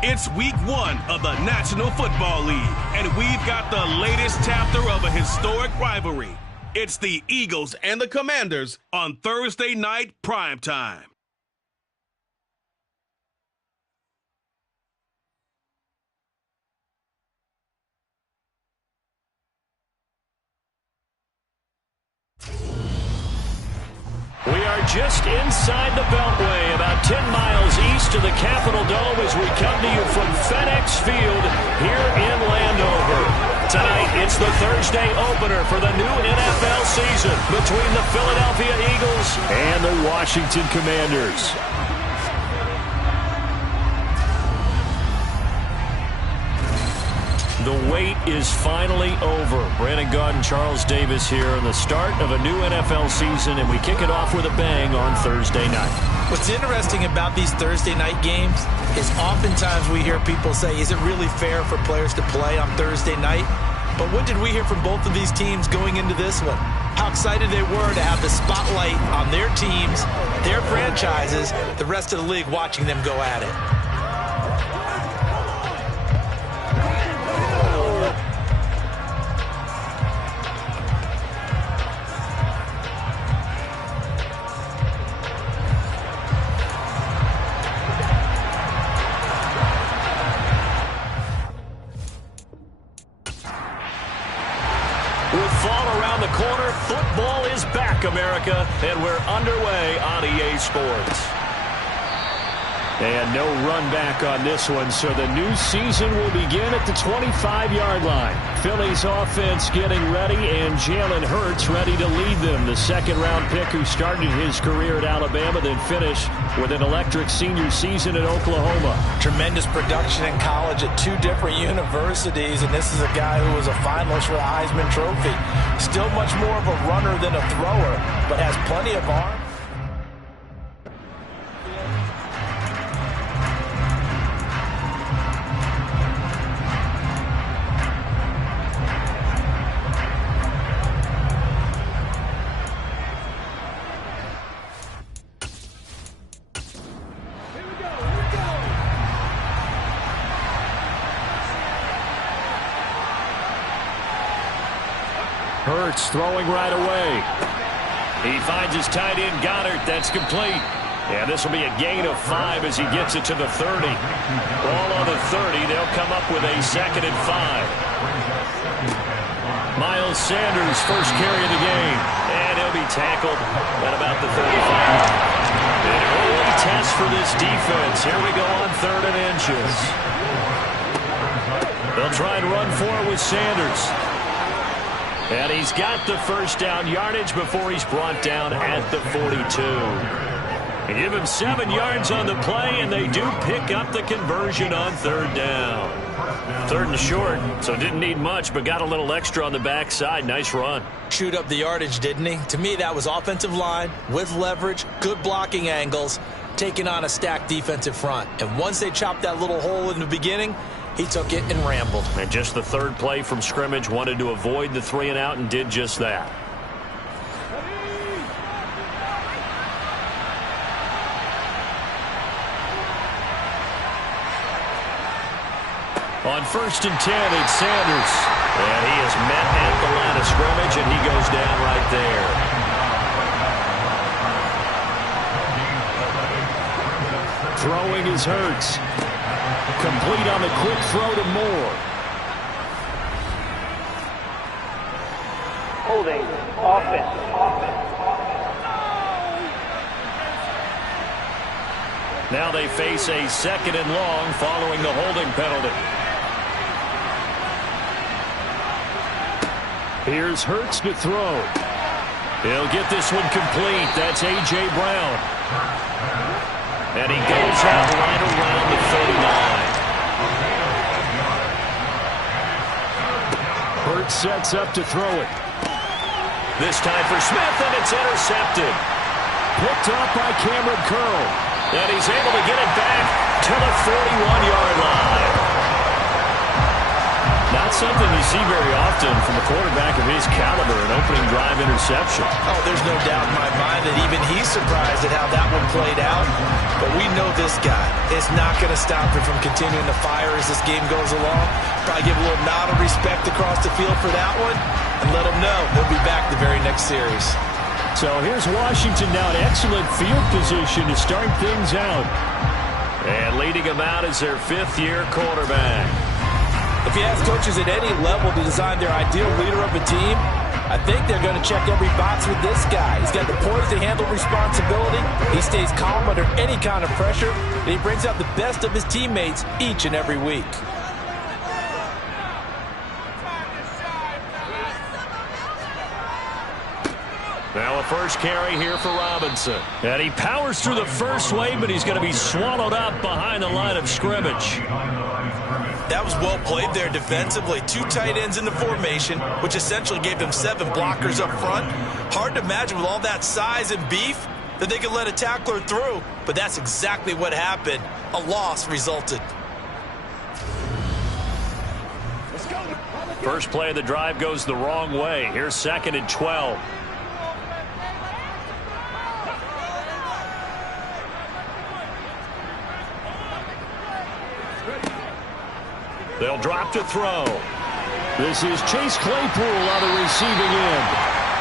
It's week 1 of the National Football League, and we've got the latest chapter of a historic rivalry. It's the Eagles and the Commanders on Thursday night primetime. We are just inside the Beltway, about 10 miles east of the Capitol Dome as we come to you from FedEx Field here in Landover. Tonight, it's the Thursday opener for the new NFL season between the Philadelphia Eagles and the Washington Commanders. The wait is finally over. Brandon Gaudin and Charles Davis here on the start of a new NFL season, and we kick it off with a bang on Thursday night. What's interesting about these Thursday night games is oftentimes we hear people say, is it really fair for players to play on Thursday night? But what did we hear from both of these teams going into this one? How excited they were to have the spotlight on their teams, their franchises, the rest of the league watching them go at it. Football is back, America, and we're underway on EA Sports. And no run back on this one, so the new season will begin at the 25-yard line. Philly's offense getting ready, and Jalen Hurts ready to lead them. The second-round pick who started his career at Alabama, then finished with an electric senior season at Oklahoma. Tremendous production in college at 2 different universities, and this is a guy who was a finalist for the Heisman Trophy. Still much more of a runner than a thrower, but has plenty of arm. Hurts throwing right away. He finds his tight end, Goddard. That's complete. And this will be a gain of 5 as he gets it to the 30. Ball on the 30. They'll come up with a 2nd and 5. Miles Sanders, first carry of the game. And he'll be tackled at about the 35. An early test for this defense. Here we go on 3rd and inches. They'll try and run for it with Sanders. And he's got the first down yardage before he's brought down at the 42. They give him 7 yards on the play, and they do pick up the conversion on 3rd down. 3rd and short, so didn't need much, but got a little extra on the backside. Nice run. Chewed up the yardage, didn't he? To me, that was offensive line with leverage, good blocking angles, taking on a stacked defensive front. And once they chopped that little hole in the beginning, he took it and rambled. And just the 3rd play from scrimmage, wanted to avoid the 3 and out and did just that. On 1st and 10, it's Sanders. And he is met at the line of scrimmage, and he goes down right there. Throwing is Hurts. Complete on the quick throw to Moore. Holding, offense. Now they face a 2nd and long following the holding penalty. Here's Hurts to throw. He'll get this one complete. That's A.J. Brown. And he goes out right around the 39. Hurts sets up to throw it. This time for Smith, and it's intercepted. Picked up by Cameron Curl. And he's able to get it back to the 41-yard line. Now Not something you see very often from a quarterback of his caliber, an opening drive interception. Oh, there's no doubt in my mind that even he's surprised at how that one played out. But we know this guy is not going to stop him from continuing to fire as this game goes along. Probably give a little nod of respect across the field for that one and let him know he'll be back the very next series. So here's Washington now in excellent field position to start things out. And leading them out is their fifth-year quarterback. If you ask coaches at any level to design their ideal leader of a team, I think they're going to check every box with this guy. He's got the poise to handle responsibility. He stays calm under any kind of pressure, and he brings out the best of his teammates each and every week. Now a first carry here for Robinson. And he powers through the first wave, but he's going to be swallowed up behind the line of scrimmage. That was well played there defensively. Two tight ends in the formation, which essentially gave them 7 blockers up front. Hard to imagine with all that size and beef that they could let a tackler through, but that's exactly what happened. A loss resulted. First play of the drive goes the wrong way. Here's 2nd and 12. They'll drop to throw. This is Chase Claypool on the receiving end.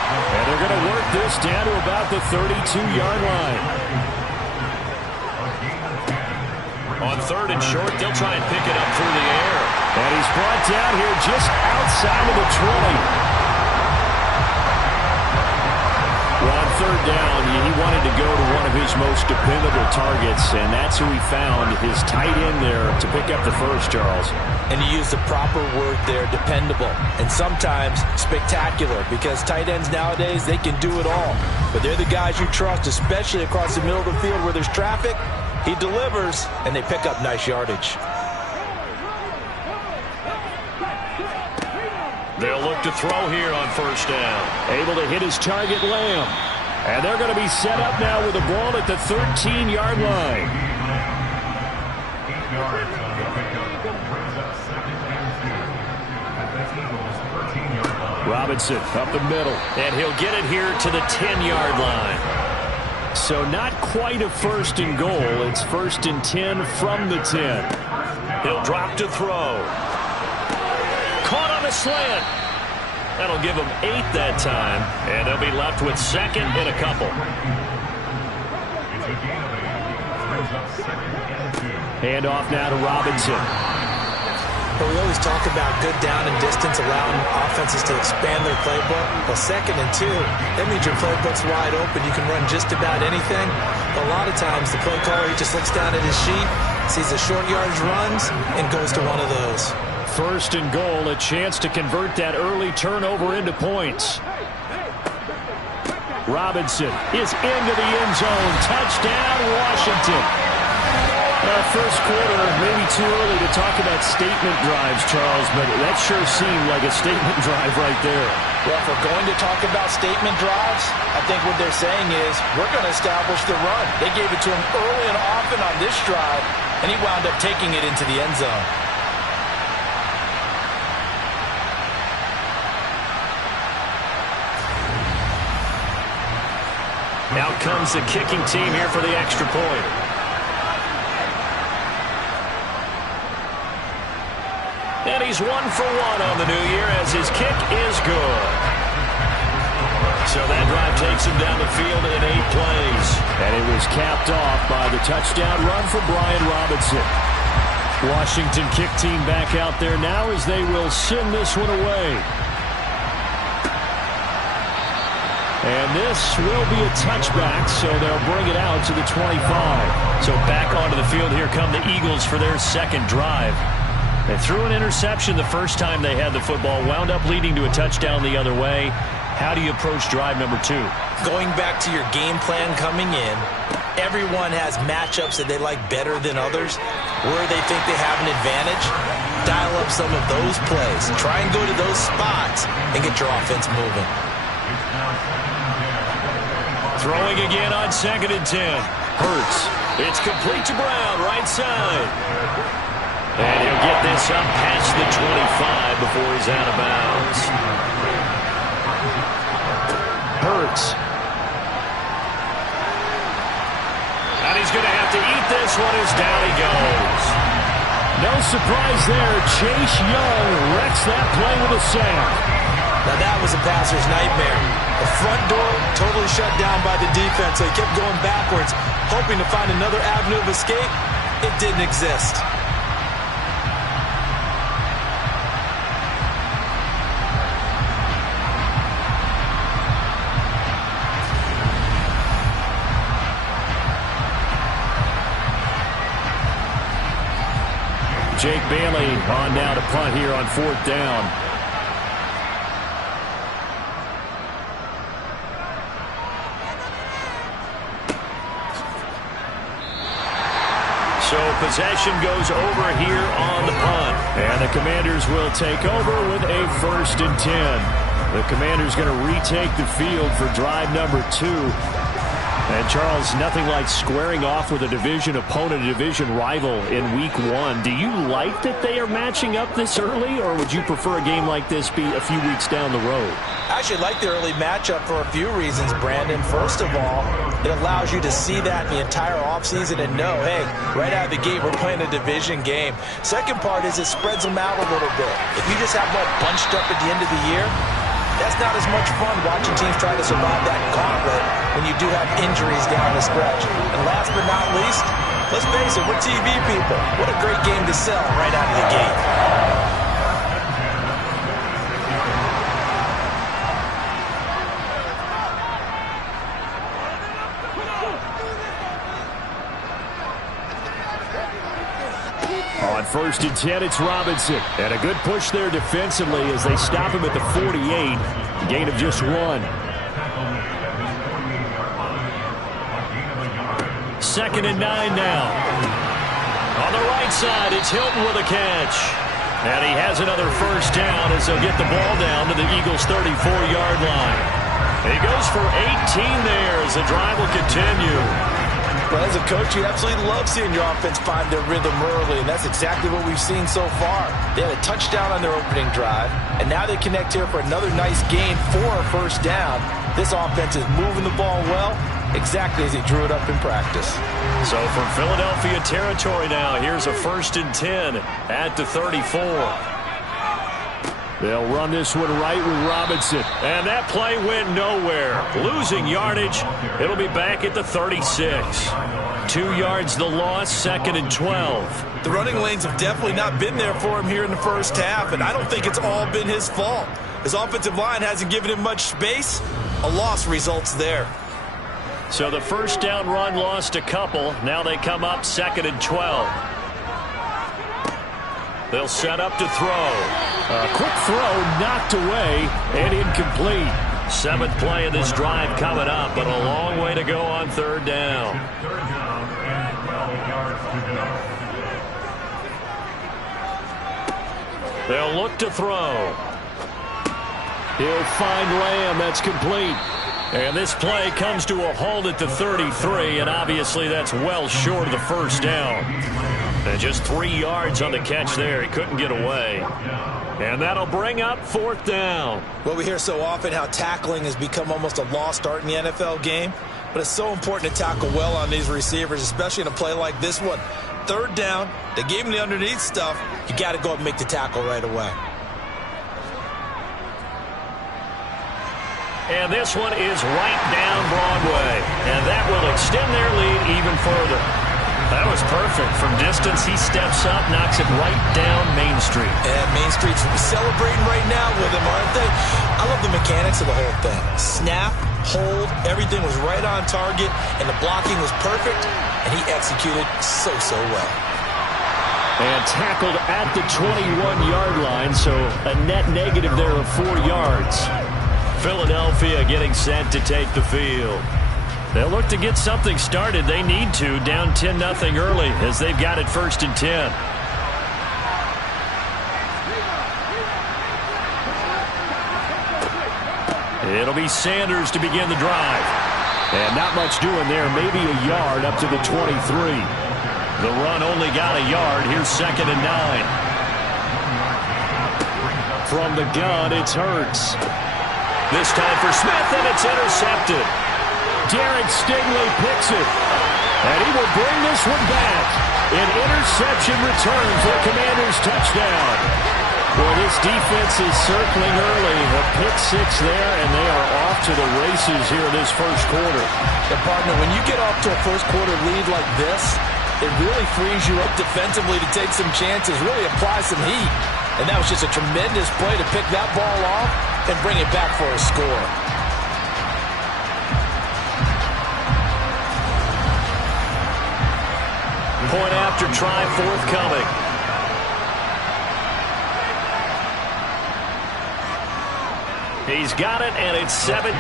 And they're going to work this down to about the 32-yard line. On 3rd and short, they'll try and pick it up through the air. And he's brought down here just outside of the 20. Well, on 3rd down, he wanted to go to one of his most dependable targets, and that's who he found, his tight end there, to pick up the first, Charles. And you use the proper word there, dependable. And sometimes spectacular, because tight ends nowadays, they can do it all. But they're the guys you trust, especially across the middle of the field where there's traffic. He delivers, and they pick up nice yardage. They'll look to throw here on 1st down. Able to hit his target, Lamb. And they're going to be set up now with the ball at the 13-yard line. Robinson up the middle. And he'll get it here to the 10-yard line. So not quite a 1st and goal. It's 1st and 10 from the 10. He'll drop to throw. Caught on a slant. That'll give them 8 that time. And they'll be left with 2nd and a couple. Hand off now to Robinson. But we always talk about good down and distance, allowing offenses to expand their playbook. Well, 2nd and 2, that means your playbook's wide open. You can run just about anything. But a lot of times, the play caller, he just looks down at his sheet, sees the short yardage runs, and goes to one of those. 1st and goal, a chance to convert that early turnover into points. Robinson is into the end zone. Touchdown, Washington. First quarter, maybe too early to talk about statement drives, Charles, but that sure seemed like a statement drive right there. Well, if we're going to talk about statement drives, I think what they're saying is we're going to establish the run. They gave it to him early and often on this drive, and he wound up taking it into the end zone. Out comes the kicking team here for the extra point. And he's 1 for 1 on the new year as his kick is good. So that drive takes him down the field in 8 plays. And it was capped off by the touchdown run for Brian Robinson. Washington kick team back out there now as they will send this one away. And this will be a touchback, so they'll bring it out to the 25. So back onto the field, here come the Eagles for their 2nd drive. They threw an interception the first time they had the football, wound up leading to a touchdown the other way. How do you approach drive number 2? Going back to your game plan coming in, everyone has matchups that they like better than others. Where they think they have an advantage, dial up some of those plays. Try and go to those spots and get your offense moving. Throwing again on 2nd and 10. Hurts. It's complete to Brown, right side. And he'll get this up past the 25 before he's out of bounds. Hurts. And he's going to have to eat this one as down he goes. No surprise there. Chase Young wrecks that play with a sack. Now that was a passer's nightmare. The front door totally shut down by the defense. They kept going backwards, hoping to find another avenue of escape. It didn't exist. Jake Bailey on now to punt here on 4th down. So possession goes over here on the punt. And the Commanders will take over with a 1st and 10. The Commanders going to retake the field for drive number 2. And, Charles, nothing like squaring off with a division opponent, a division rival in Week 1. Do you like that they are matching up this early, or would you prefer a game like this be a few weeks down the road? I actually like the early matchup for a few reasons, Brandon. First of all, it allows you to see that in the entire offseason and know, hey, right out of the gate, we're playing a division game. Second part is it spreads them out a little bit. If you just have them all bunched up at the end of the year, that's not as much fun watching teams try to survive that gauntlet when you do have injuries down the stretch. And last but not least, let's face it, we're TV people. What a great game to sell right out of the gate. On 1st and 10, it's Robinson. And a good push there defensively as they stop him at the 48. A gain of just 1. 2nd and 9 now. On the right side, it's Hilton with a catch. And he has another 1st down as they'll get the ball down to the Eagles' 34-yard line. He goes for 18 there as the drive will continue. But as a coach, you absolutely love seeing your offense find their rhythm early, and that's exactly what we've seen so far. They had a touchdown on their opening drive, and now they connect here for another nice gain for a 1st down. This offense is moving the ball well, exactly as he drew it up in practice. So from Philadelphia territory now, here's a 1st and 10 at the 34. They'll run this one right with Robinson. And that play went nowhere. Losing yardage. It'll be back at the 36. 2 yards the loss, 2nd and 12. The running lanes have definitely not been there for him here in the first half, and I don't think it's all been his fault. His offensive line hasn't given him much space. A loss results there. So the 1st down run lost a couple. Now they come up 2nd and 12. They'll set up to throw. A quick throw knocked away and incomplete. 7th play of this drive coming up, but a long way to go on 3rd down. They'll look to throw. He'll find Lamb. That's complete. And this play comes to a halt at the 33, and obviously that's well short of the 1st down. And just 3 yards on the catch there. He couldn't get away. And that'll bring up 4th down. Well, we hear so often how tackling has become almost a lost art in the NFL game. But it's so important to tackle well on these receivers, especially in a play like this one. 3rd down, they gave him the underneath stuff. You got to go and make the tackle right away. And this one is right down Broadway. And that will extend their lead even further. That was perfect. From distance, he steps up, knocks it right down Main Street. And Main Street's celebrating right now with him, aren't they? I love the mechanics of the whole thing. Snap, hold, everything was right on target, and the blocking was perfect, and he executed so well. And tackled at the 21-yard line, so a net negative there of 4 yards. Philadelphia getting set to take the field. They'll look to get something started. They need to, down 10-0 early as they've got it 1st and 10. It'll be Sanders to begin the drive. And not much doing there, maybe a yard up to the 23. The run only got a yard. Here's 2nd and 9. From the gun, it's Hurts. This time for Smith, and it's intercepted. Derek Stingley picks it. And he will bring this one back. An interception return for the Commanders' touchdown. Well, this defense is circling early. A pick-6 there, and they are off to the races here in this first quarter. The partner, when you get off to a first-quarter lead like this, it really frees you up defensively to take some chances, really apply some heat. And that was just a tremendous play to pick that ball off and bring it back for a score. Point after try forthcoming. He's got it, and it's 17-0.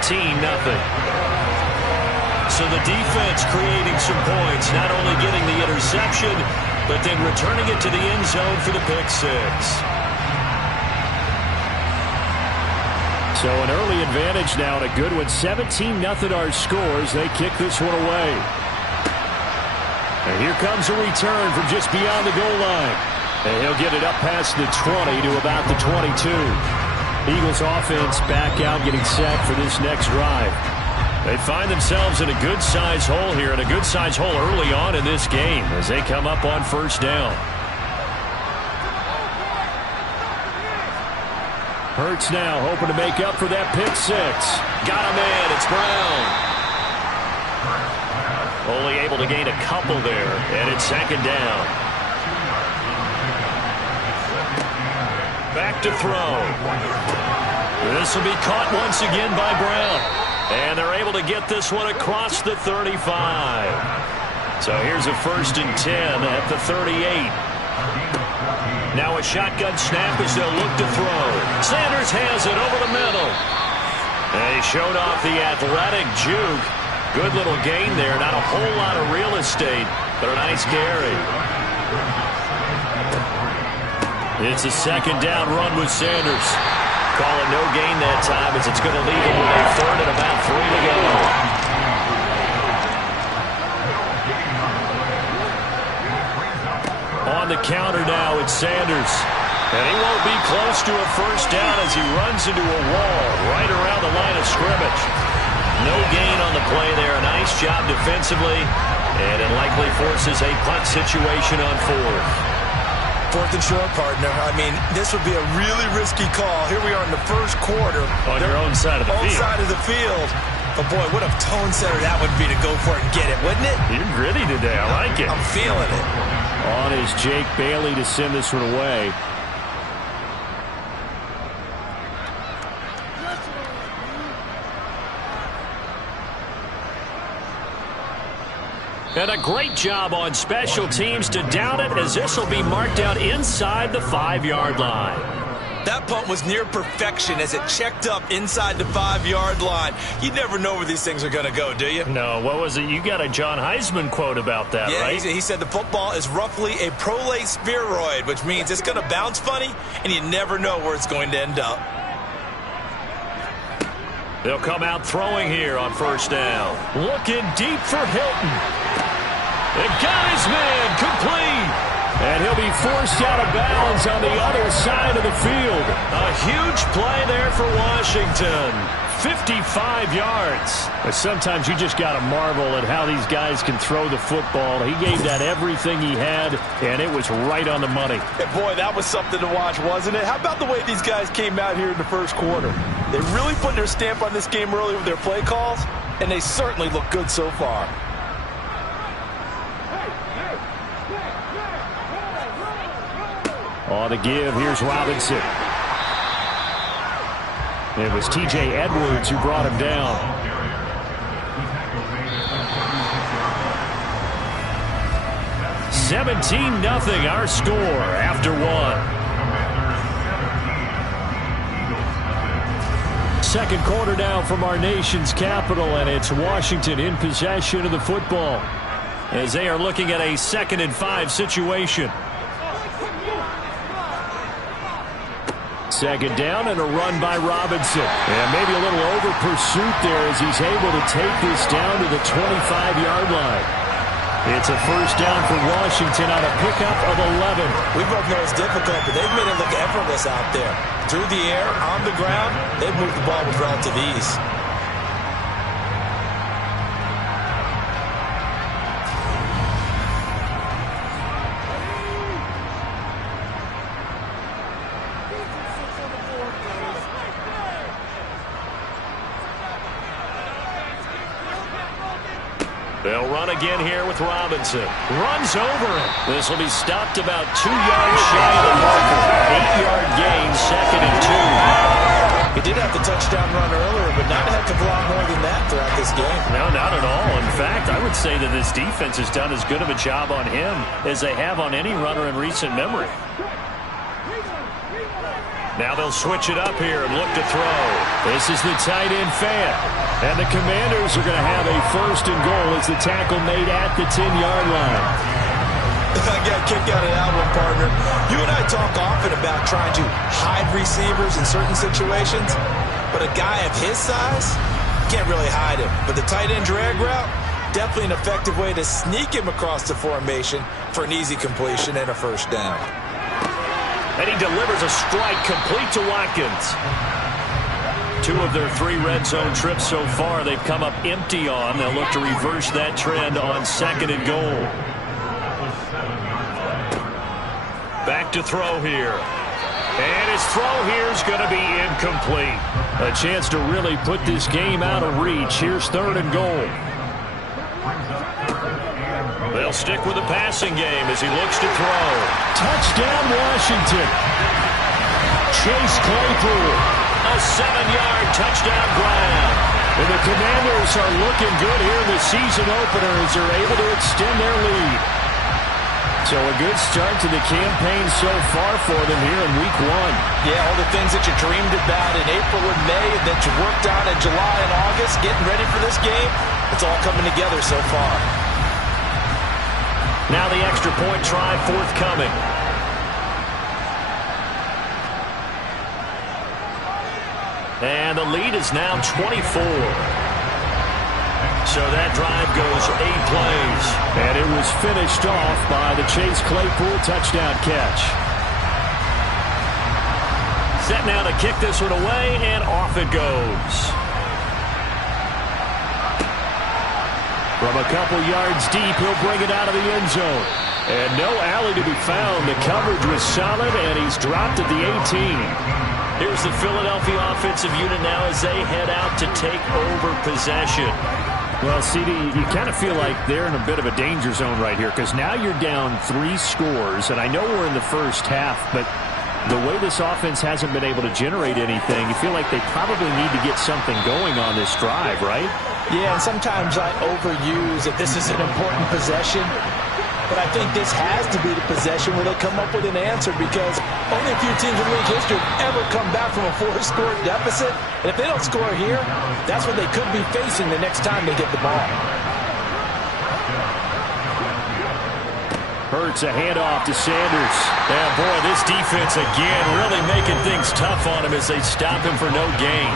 So the defense creating some points, not only getting the interception, but then returning it to the end zone for the pick-6. So an early advantage now, and a good one. 17-0 our scores. They kick this one away. And here comes a return from just beyond the goal line. And he'll get it up past the 20 to about the 22. Eagles offense back out, getting set for this next drive. They find themselves in a good-sized hole here, and a good-sized hole early on in this game as they come up on first down. Hurts now hoping to make up for that pick-6. Got him in. It's Brown. Only able to gain a couple there, and it's 2nd down. Back to throw. This will be caught once again by Brown. And they're able to get this one across the 35. So here's a 1st and 10 at the 38. Now a shotgun snap as they'll look to throw. Sanders has it over the middle. And he showed off the athletic juke. Good little gain there. Not a whole lot of real estate, but a nice carry. It's a 2nd down run with Sanders. Call it no gain that time as it's going to leave him with a 3rd and about 3 to go. On the counter now, it's Sanders. And he won't be close to a first down as he runs into a wall right around the line of scrimmage. No gain on the play there. A nice job defensively. And it likely forces a punt situation on 4th. 4th and short, partner. I mean, this would be a really risky call. Here we are in the first quarter. On your own side of the field. Side of the field. But, boy, what a tone setter that would be to go for it and get it, wouldn't it? You're gritty today. I like it. I'm feeling it. On is Jake Bailey to send this one away. And a great job on special teams to down it, as this will be marked out inside the 5-yard line. That punt was near perfection as it checked up inside the 5-yard line. You never know where these things are going to go, do you? No, what was it? You got a John Heisman quote about that, right? Yeah, he said the football is roughly a prolate spheroid, which means it's going to bounce funny, and you never know where it's going to end up. They'll come out throwing here on first down. Looking deep for Hilton. They got his man complete. And he'll be forced out of bounds on the other side of the field. A huge play there for Washington. 55 yards. But sometimes you just got to marvel at how these guys can throw the football. He gave that everything he had, and it was right on the money. And boy, that was something to watch, wasn't it? How about the way these guys came out here in the first quarter? They really put their stamp on this game early with their play calls, and they certainly look good so far. On the give, here's Robinson. It was T.J. Edwards who brought him down. $17-0 our score after 1. Second quarter now from our nation's capital, and it's Washington in possession of the football as they are looking at a 2nd and 5 situation. 2nd down and a run by Robinson. And maybe a little over pursuit there as he's able to take this down to the 25-yard line. It's a first down for Washington on a pickup of 11. We both know it's difficult, but they've made it look effortless out there. Through the air, on the ground, they've moved the ball with relative ease. They'll run again here with Robinson. Runs over it. This will be stopped about 2 yards shy of the marker. 8-yard gain, 2nd and 2. He did have the touchdown run earlier, but not a heck of a lot more than that throughout this game. No, not at all. In fact, I would say that this defense has done as good of a job on him as they have on any runner in recent memory. Now they'll switch it up here and look to throw. This is the tight end fan. And the Commanders are going to have a 1st and goal as the tackle made at the 10-yard line. I got a kick out of that one, partner. You and I talk often about trying to hide receivers in certain situations, but a guy of his size, can't really hide him. But the tight end drag route, definitely an effective way to sneak him across the formation for an easy completion and a 1st down. And he delivers a strike complete to Watkins. 2 of their 3 red zone trips so far they've come up empty on. They'll look to reverse that trend on 2nd and goal. Back to throw here. And his throw here is going to be incomplete. A chance to really put this game out of reach. Here's 3rd and goal. They'll stick with the passing game as he looks to throw. Touchdown, Washington. Chase Claypool. A 7-yard touchdown grab. And the Commanders are looking good here in the season opener as they're able to extend their lead. So a good start to the campaign so far for them here in week 1. Yeah, all the things that you dreamed about in April and May and that you worked on in July and August, getting ready for this game, it's all coming together so far. Now the extra point try forthcoming. And the lead is now 24. So that drive goes 8 plays. And it was finished off by the Chase Claypool touchdown catch. Set now to kick this one away, and off it goes. From a couple yards deep, he'll bring it out of the end zone. And no alley to be found. The coverage was solid, and he's dropped at the 18. Here's the Philadelphia offensive unit now as they head out to take over possession. Well, CD, you kind of feel like they're in a bit of a danger zone right here because now you're down 3 scores, and I know we're in the first half, but the way this offense hasn't been able to generate anything, you feel like they probably need to get something going on this drive, right? Yeah, and sometimes I overuse that this is an important possession, but I think this has to be the possession where they come up with an answer because only a few teams in league history have ever come back from a 4-score deficit. And if they don't score here, that's what they could be facing the next time they get the ball. Hurts a handoff to Sanders. Yeah, boy, this defense again really making things tough on him as they stop him for no gain.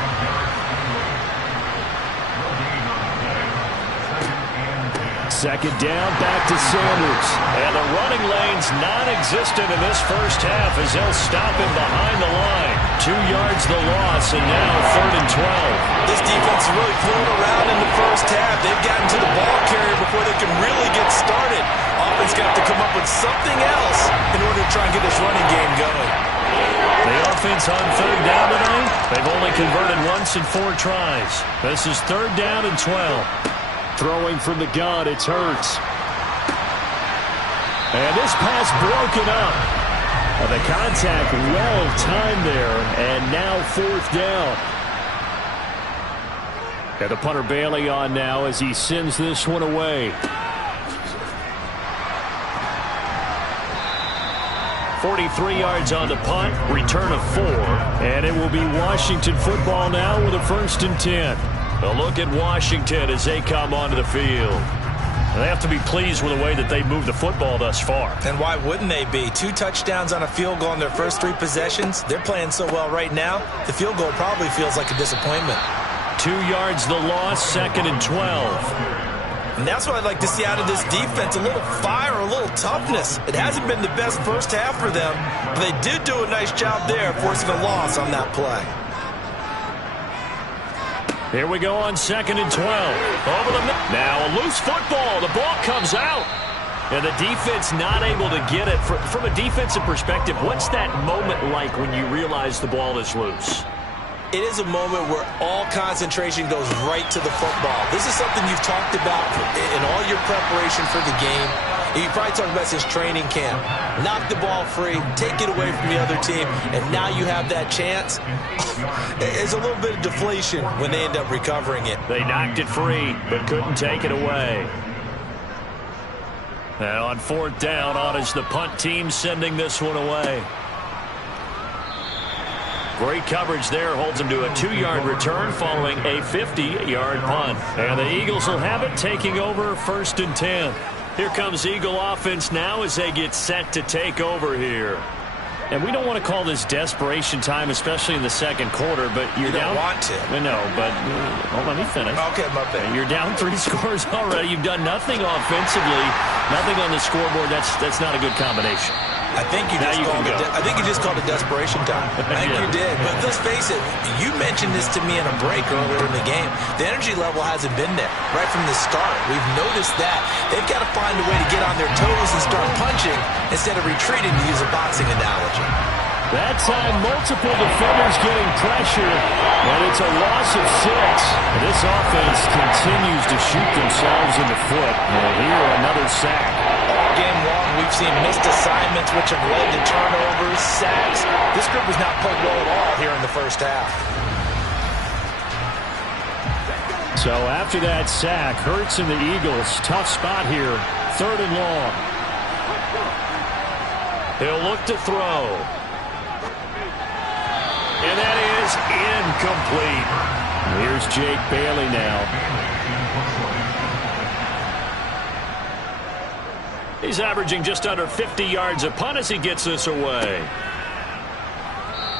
Second down, back to Sanders. And the running lane's non-existent in this first half as they'll stop him behind the line. 2 yards the loss, and now 3rd and 12. This defense is really thrown around in the first half. They've gotten to the ball carrier before they can really get started. Offense got to come up with something else in order to try and get this running game going. The offense on 3rd down tonight, they've only converted once in 4 tries. This is 3rd down and 12. Throwing from the gun, it's Hurts. And this pass broken up. The contact well timed there, and now 4th down. And the punter Bailey on now as he sends this one away. 43 yards on the punt, return of 4. And it will be Washington football now with a 1st and 10. A look at Washington as they come onto the field. They have to be pleased with the way that they moved the football thus far. And why wouldn't they be? 2 touchdowns on a field goal in their first 3 possessions. They're playing so well right now, the field goal probably feels like a disappointment. 2 yards the loss, 2nd and 12. And that's what I'd like to see out of this defense, a little fire, a little toughness. It hasn't been the best first half for them, but they did do a nice job there forcing a loss on that play. Here we go on 2nd and 12. Over the middle. Now a loose football. The ball comes out. And the defense not able to get it. From a defensive perspective, what's that moment like when you realize the ball is loose? It is a moment where all concentration goes right to the football. This is something you've talked about in all your preparation for the game. You probably talked about since training camp. Knock the ball free, take it away from the other team, and now you have that chance. It's a little bit of deflation when they end up recovering it. They knocked it free, but couldn't take it away. Now on 4th down, on is the punt team sending this one away. Great coverage there, holds him to a 2-yard return following a 50-yard punt. And the Eagles will have it, taking over 1st and 10. Here comes Eagle offense now as they get set to take over here. And we don't want to call this desperation time, especially in the 2nd quarter, but you're down. You don't want to. No, but let me finish. Okay, my bad. You're down 3 scores already. You've done nothing offensively, nothing on the scoreboard. That's not a good combination. I think you just called it desperation time. I think you did. But let's face it, you mentioned this to me in a break earlier in the game. The energy level hasn't been there right from the start. We've noticed that. They've got to find a way to get on their toes and start punching instead of retreating, to use a boxing analogy. That time, multiple defenders getting pressure, and it's a loss of 6. And this offense continues to shoot themselves in the foot. And here, another sack. All game long, we've seen missed assignments, which have led to turnovers, sacks. This group has not played well at all here in the first half. So after that sack, Hurts and the Eagles, tough spot here, 3rd and long. He'll look to throw. And that is incomplete. Here's Jake Bailey now. He's averaging just under 50 yards a punt as he gets this away.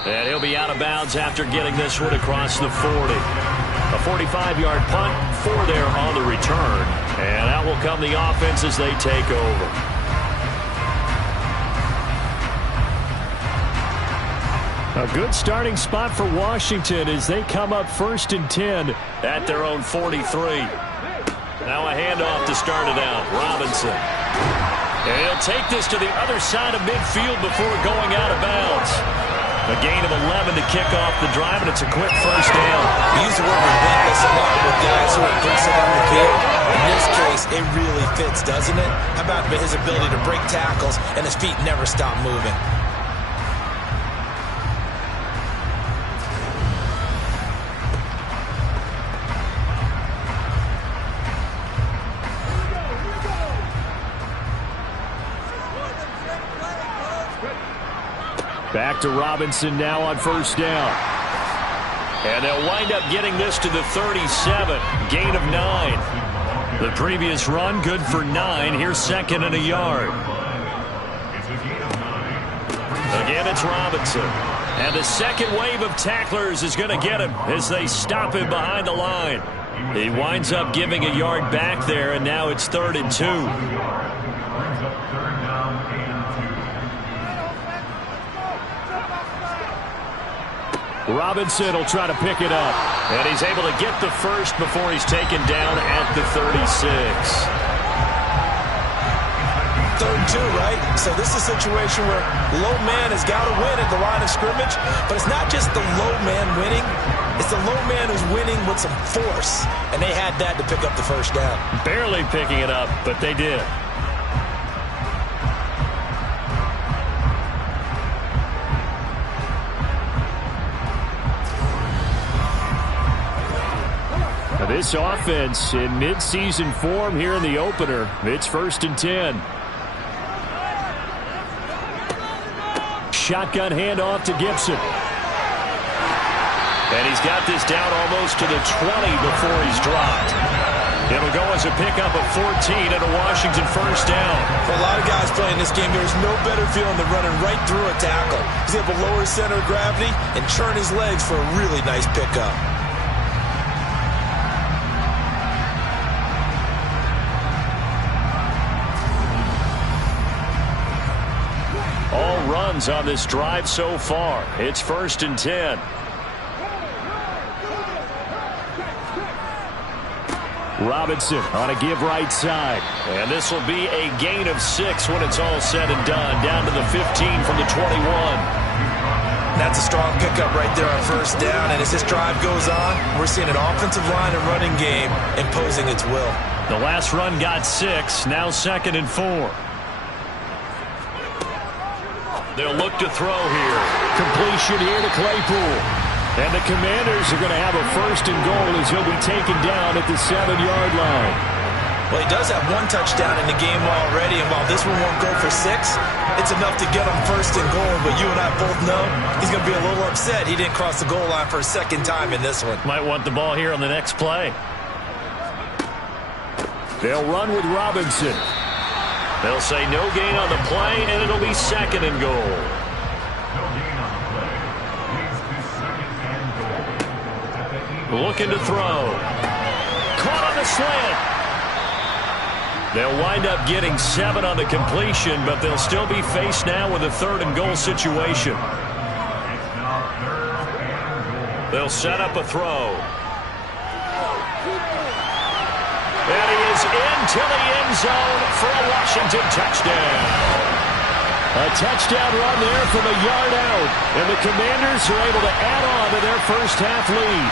And he'll be out of bounds after getting this one across the 40. A 45-yard punt, 4 there on the return. And out will come the offense as they take over. A good starting spot for Washington as they come up 1st and 10 at their own 43. Now a handoff to start it out. Robinson. And he'll take this to the other side of midfield before going out of bounds. A gain of 11 to kick off the drive, and it's a quick first down. We use the word relentless a lot with guys who are aggressive on the field. In this case, it really fits, doesn't it? How about his ability to break tackles and his feet never stop moving? Back to Robinson now on 1st down. And they'll wind up getting this to the 37. Gain of 9. The previous run good for 9. Here's 2nd and a yard. Again, it's Robinson. And the second wave of tacklers is going to get him as they stop him behind the line. He winds up giving a yard back there, and now it's 3rd and 2. Robinson will try to pick it up. And he's able to get the first before he's taken down at the 36. 3rd and 2, right? So this is a situation where low man has got to win at the line of scrimmage, but it's not just the low man winning. It's the low man who's winning with some force, and they had that to pick up the first down. Barely picking it up, but they did. This offense in midseason form here in the opener. It's 1st and 10. Shotgun handoff to Gibson. And he's got this down almost to the 20 before he's dropped. It'll go as a pickup of 14 and a Washington first down. For a lot of guys playing this game, there's no better feeling than running right through a tackle. He's able to lower his center of gravity and churn his legs for a really nice pickup. runs on this drive so far. It's 1st and 10. Robinson on a give right side. And this will be a gain of 6 when it's all said and done. Down to the 15 from the 21. That's a strong pickup right there on 1st down. And as this drive goes on, we're seeing an offensive line and running game imposing its will. The last run got 6. Now 2nd and 4. They'll look to throw here. Completion here to Claypool. And the Commanders are going to have a 1st and goal as he'll be taken down at the 7-yard line. Well, he does have 1 touchdown in the game already, and while this one won't go for 6, it's enough to get him 1st and goal. But you and I both know he's going to be a little upset he didn't cross the goal line for a 2nd time in this one. Might want the ball here on the next play. They'll run with Robinson. They'll say no gain on the play, and it'll be 2nd and goal. Looking to throw. Caught on the slant. They'll wind up getting 7 on the completion, but they'll still be faced now with a 3rd and goal situation. They'll set up a throw. And he is into the end zone for a Washington touchdown. A touchdown run there from a yard out. And the Commanders are able to add on to their first half lead.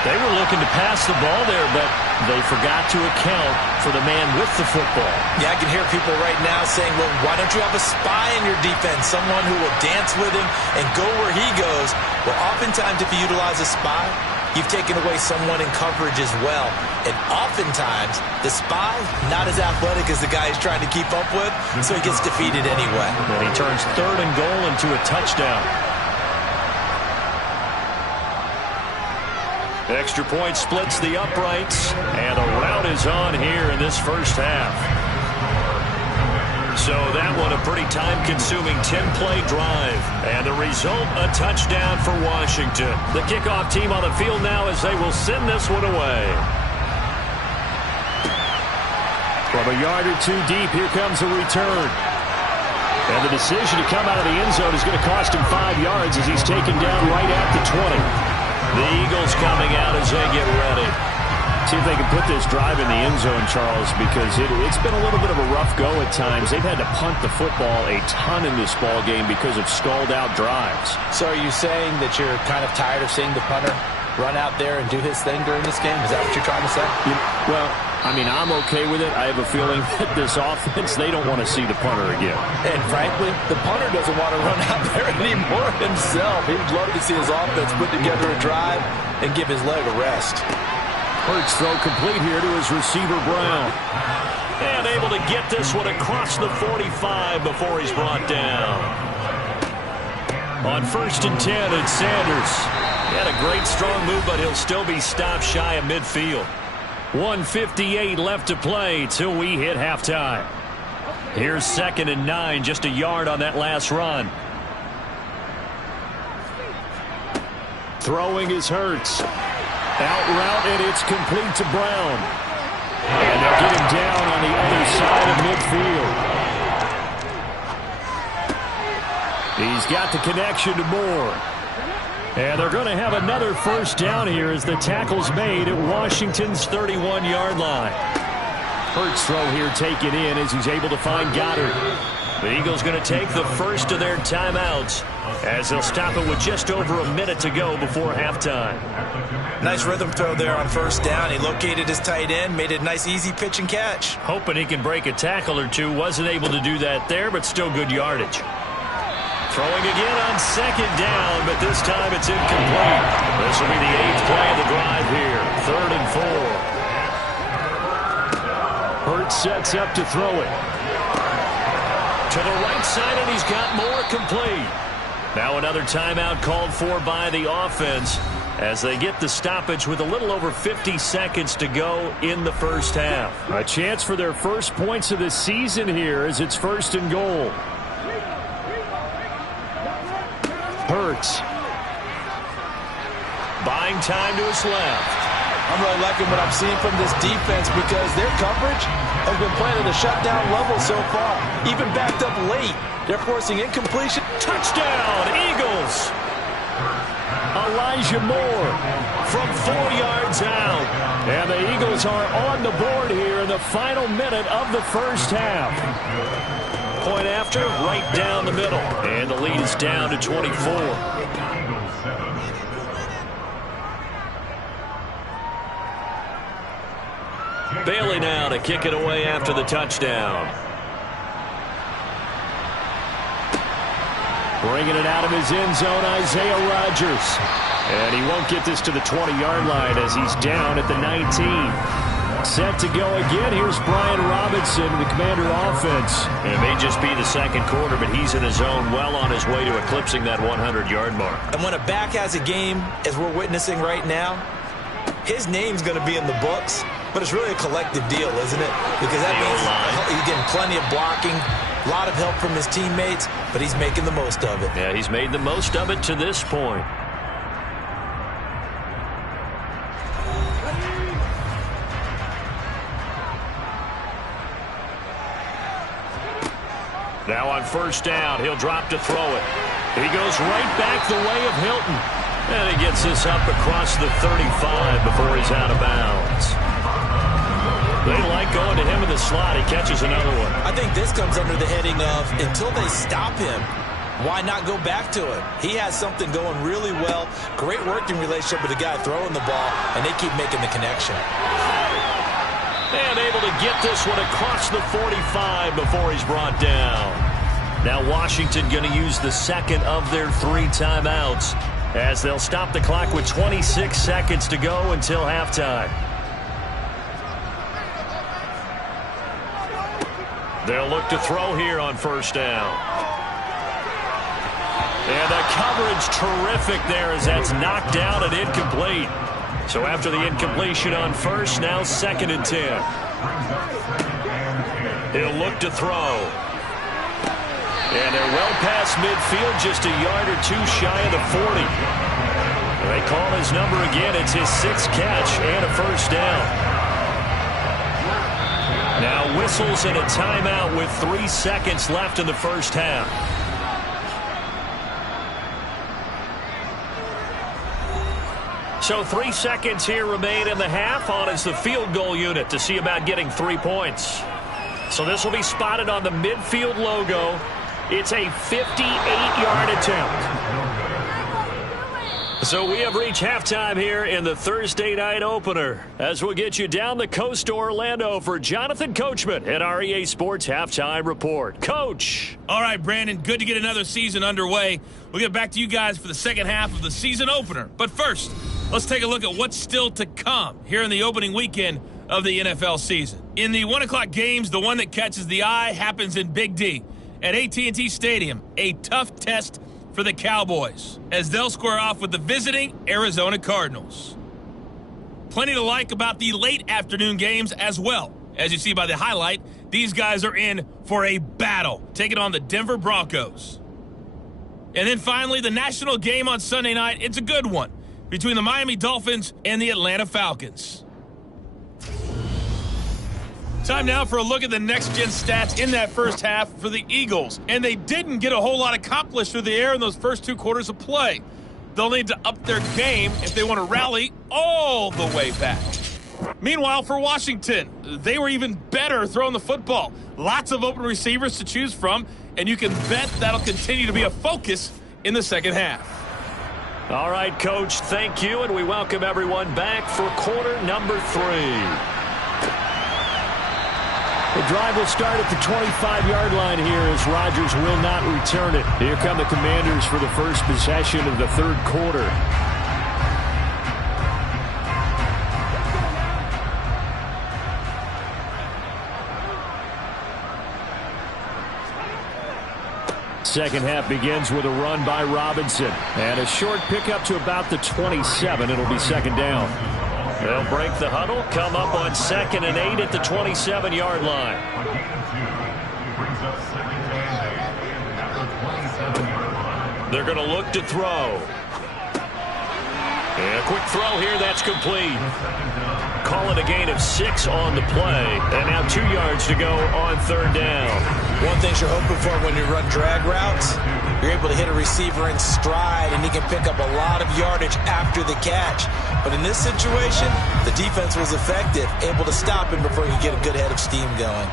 They were looking to pass the ball there, but they forgot to account for the man with the football. Yeah, I can hear people right now saying, well, why don't you have a spy in your defense, someone who will dance with him and go where he goes? Well, oftentimes if you utilize a spy, you've taken away someone in coverage as well. And oftentimes, the spy, not as athletic as the guy he's trying to keep up with, so he gets defeated anyway. And he turns 3rd and goal into a touchdown. Extra point splits the uprights, and the rout is on here in this first half. So that one a pretty time-consuming 10-play drive. And the result, a touchdown for Washington. The kickoff team on the field now as they will send this one away. From a yard or 2 deep, here comes a return. And the decision to come out of the end zone is going to cost him 5 yards as he's taken down right at the 20. The Eagles coming out as they get ready. See if they can put this drive in the end zone, Charles, because it's been a little bit of a rough go at times. They've had to punt the football a ton in this ball game because of stalled-out drives. So are you saying that you're kind of tired of seeing the punter run out there and do his thing during this game? Is that what you're trying to say? Well, I mean, I'm okay with it. I have a feeling that this offense, they don't want to see the punter again. And frankly, the punter doesn't want to run out there anymore himself. He'd love to see his offense put together a drive and give his leg a rest. Hurts throw complete here to his receiver, Brown. And able to get this one across the 45 before he's brought down. On 1st and 10, it's Sanders. He had a great strong move, but he'll still be stopped shy of midfield. 1:58 left to play till we hit halftime. Here's 2nd and 9, just a yard on that last run. Throwing is Hurts. Out route, and it's complete to Brown. And they'll get him down on the other side of midfield. He's got the connection to Moore. And they're going to have another 1st down here as the tackle's made at Washington's 31-yard line. Hurts throw here taken in as he's able to find Goddard. The Eagles going to take the first of their timeouts as they'll stop it with just over a minute to go before halftime. Nice rhythm throw there on 1st down. He located his tight end, made it a nice easy pitch and catch. Hoping he can break a tackle or two. Wasn't able to do that there, but still good yardage. Throwing again on 2nd down, but this time it's incomplete. This will be the 8th play of the drive here. 3rd and 4. Hurts sets up to throw it. To the right side, and he's got more complete. Now another timeout called for by the offense as they get the stoppage with a little over 50 seconds to go in the first half. A chance for their first points of the season here as it's 1st and goal. Hurts. Buying time to his left. I'm really liking what I'm seeing from this defense because their coverage has been playing at a shutdown level so far. Even backed up late, they're forcing incompletion. Touchdown, Eagles! Elijah Moore from 4 yards out. And the Eagles are on the board here in the final minute of the first half. Point after, right down the middle. And the lead is down to 24. Bailey now to kick it away after the touchdown. Bringing it out of his end zone, Isaiah Rodgers. And he won't get this to the 20-yard line as he's down at the 19. Set to go again. Here's Brian Robinson, the Commander offense. It may just be the second quarter, but he's in his zone, well on his way to eclipsing that 100-yard mark. And when a back has a game, as we're witnessing right now, his name's going to be in the books, but it's really a collective deal, isn't it? Because that means he's getting plenty of blocking, a lot of help from his teammates, but he's making the most of it. Yeah, he's made the most of it to this point. Now on first down, he'll drop to throw it. He goes right back the way of Hilton. And he gets this up across the 35 before he's out of bounds. They like going to him in the slot. He catches another one. I think this comes under the heading of until they stop him, why not go back to him? He has something going really well. Great working relationship with the guy throwing the ball, and they keep making the connection. And able to get this one across the 45 before he's brought down. Now Washington going to use the second of their 3 timeouts as they'll stop the clock with 26 seconds to go until halftime. They'll look to throw here on first down. And the coverage terrific there as that's knocked down and incomplete. So after the incompletion on first, now 2nd and 10. He'll look to throw. And they're well past midfield, just a yard or 2 shy of the 40. They call his number again. It's his 6th catch and a first down. Now whistles and a timeout with 3 seconds left in the first half. So 3 seconds here remain in the half on as the field goal unit to see about getting 3 points. So this will be spotted on the midfield logo. It's a 58-yard attempt. So we have reached halftime here in the Thursday night opener as we'll get you down the coast to Orlando for Jonathan Coachman at our EA Sports Halftime Report. Coach. All right, Brandon, good to get another season underway. We'll get back to you guys for the second half of the season opener. But first, let's take a look at what's still to come here in the opening weekend of the NFL season. In the 1 o'clock games, the one that catches the eye happens in Big D at AT&T Stadium, a tough test for the Cowboys as they'll square off with the visiting Arizona Cardinals. Plenty to like about the late afternoon games as well. As you see by the highlight, these guys are in for a battle, taking on the Denver Broncos. And then finally, the national game on Sunday night, it's a good one, between the Miami Dolphins and the Atlanta Falcons. Time now for a look at the next-gen stats in that first half for the Eagles. And they didn't get a whole lot accomplished through the air in those first 2 quarters of play. They'll need to up their game if they want to rally all the way back. Meanwhile, for Washington, they were even better throwing the football. Lots of open receivers to choose from, and you can bet that'll continue to be a focus in the second half. All right, Coach, thank you, and we welcome everyone back for quarter number 3. The drive will start at the 25-yard line here as Rodgers will not return it. Here come the Commanders for the first possession of the third quarter. Second half begins with a run by Robinson. And a short pickup to about the 27. It'll be 2nd down. They'll break the huddle, come up on 2nd and 8 at the 27-yard line. They're going to look to throw. And a quick throw here, that's complete. Call it a gain of 6 on the play. And now 2 yards to go on third down. One thing you're hoping for when you run drag routes, you're able to hit a receiver in stride, and he can pick up a lot of yardage after the catch. But in this situation, the defense was effective, able to stop him before he could get a good head of steam going.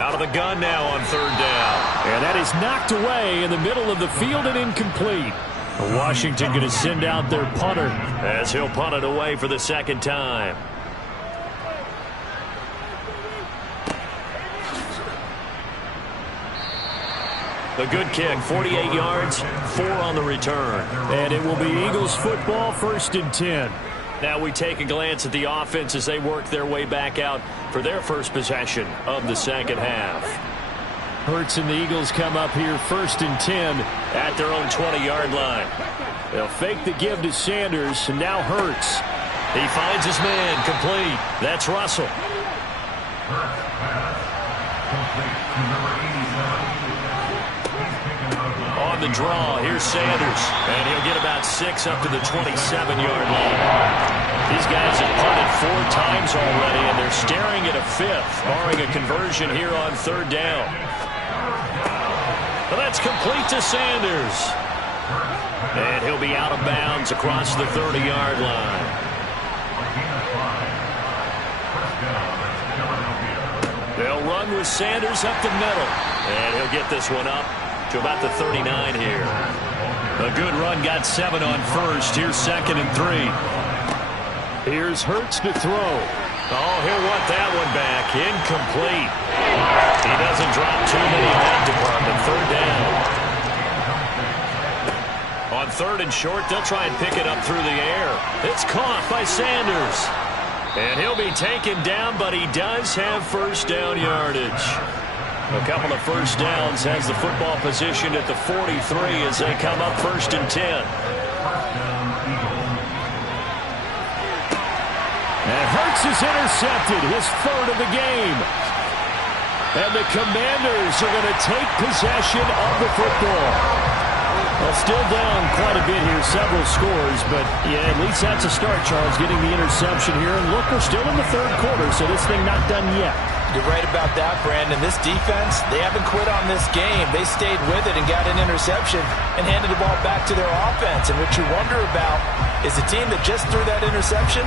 Out of the gun now on third down. And that is knocked away in the middle of the field and incomplete. Washington going to send out their punter as he'll punt it away for the second time. A good kick, 48 yards, 4 on the return. And it will be Eagles football, 1st and 10. Now we take a glance at the offense as they work their way back out for their first possession of the second half. Hurts and the Eagles come up here 1st and 10 at their own 20-yard line. They'll fake the give to Sanders, and now Hurts. He finds his man, complete. That's Russell. On the draw, here's Sanders. And he'll get about 6 up to the 27-yard line. These guys have punted 4 times already, and they're staring at a 5th, barring a conversion here on third down. But that's complete to Sanders. And he'll be out of bounds across the 30-yard line. They'll run with Sanders up the middle. And he'll get this one up to about the 39 here. A good run, got 7 on first. Here's 2nd and 3. Here's Hurts to throw. Oh, he'll want that one back. Incomplete. He doesn't drop too many in that department. Third down. On 3rd and short, they'll try and pick it up through the air. It's caught by Sanders. And he'll be taken down, but he does have first down yardage. A couple of first downs, has the football position at the 43 as they come up 1st and 10. And Hurts is intercepted, his 3rd of the game. And the Commanders are going to take possession of the football. Well, still down quite a bit here, several scores, but yeah, at least that's a start, Charles, getting the interception here. And look, we're still in the 3rd quarter, so this thing not done yet. You're right about that, Brandon. This defense, they haven't quit on this game. They stayed with it and got an interception and handed the ball back to their offense. And what you wonder about is the team that just threw that interception,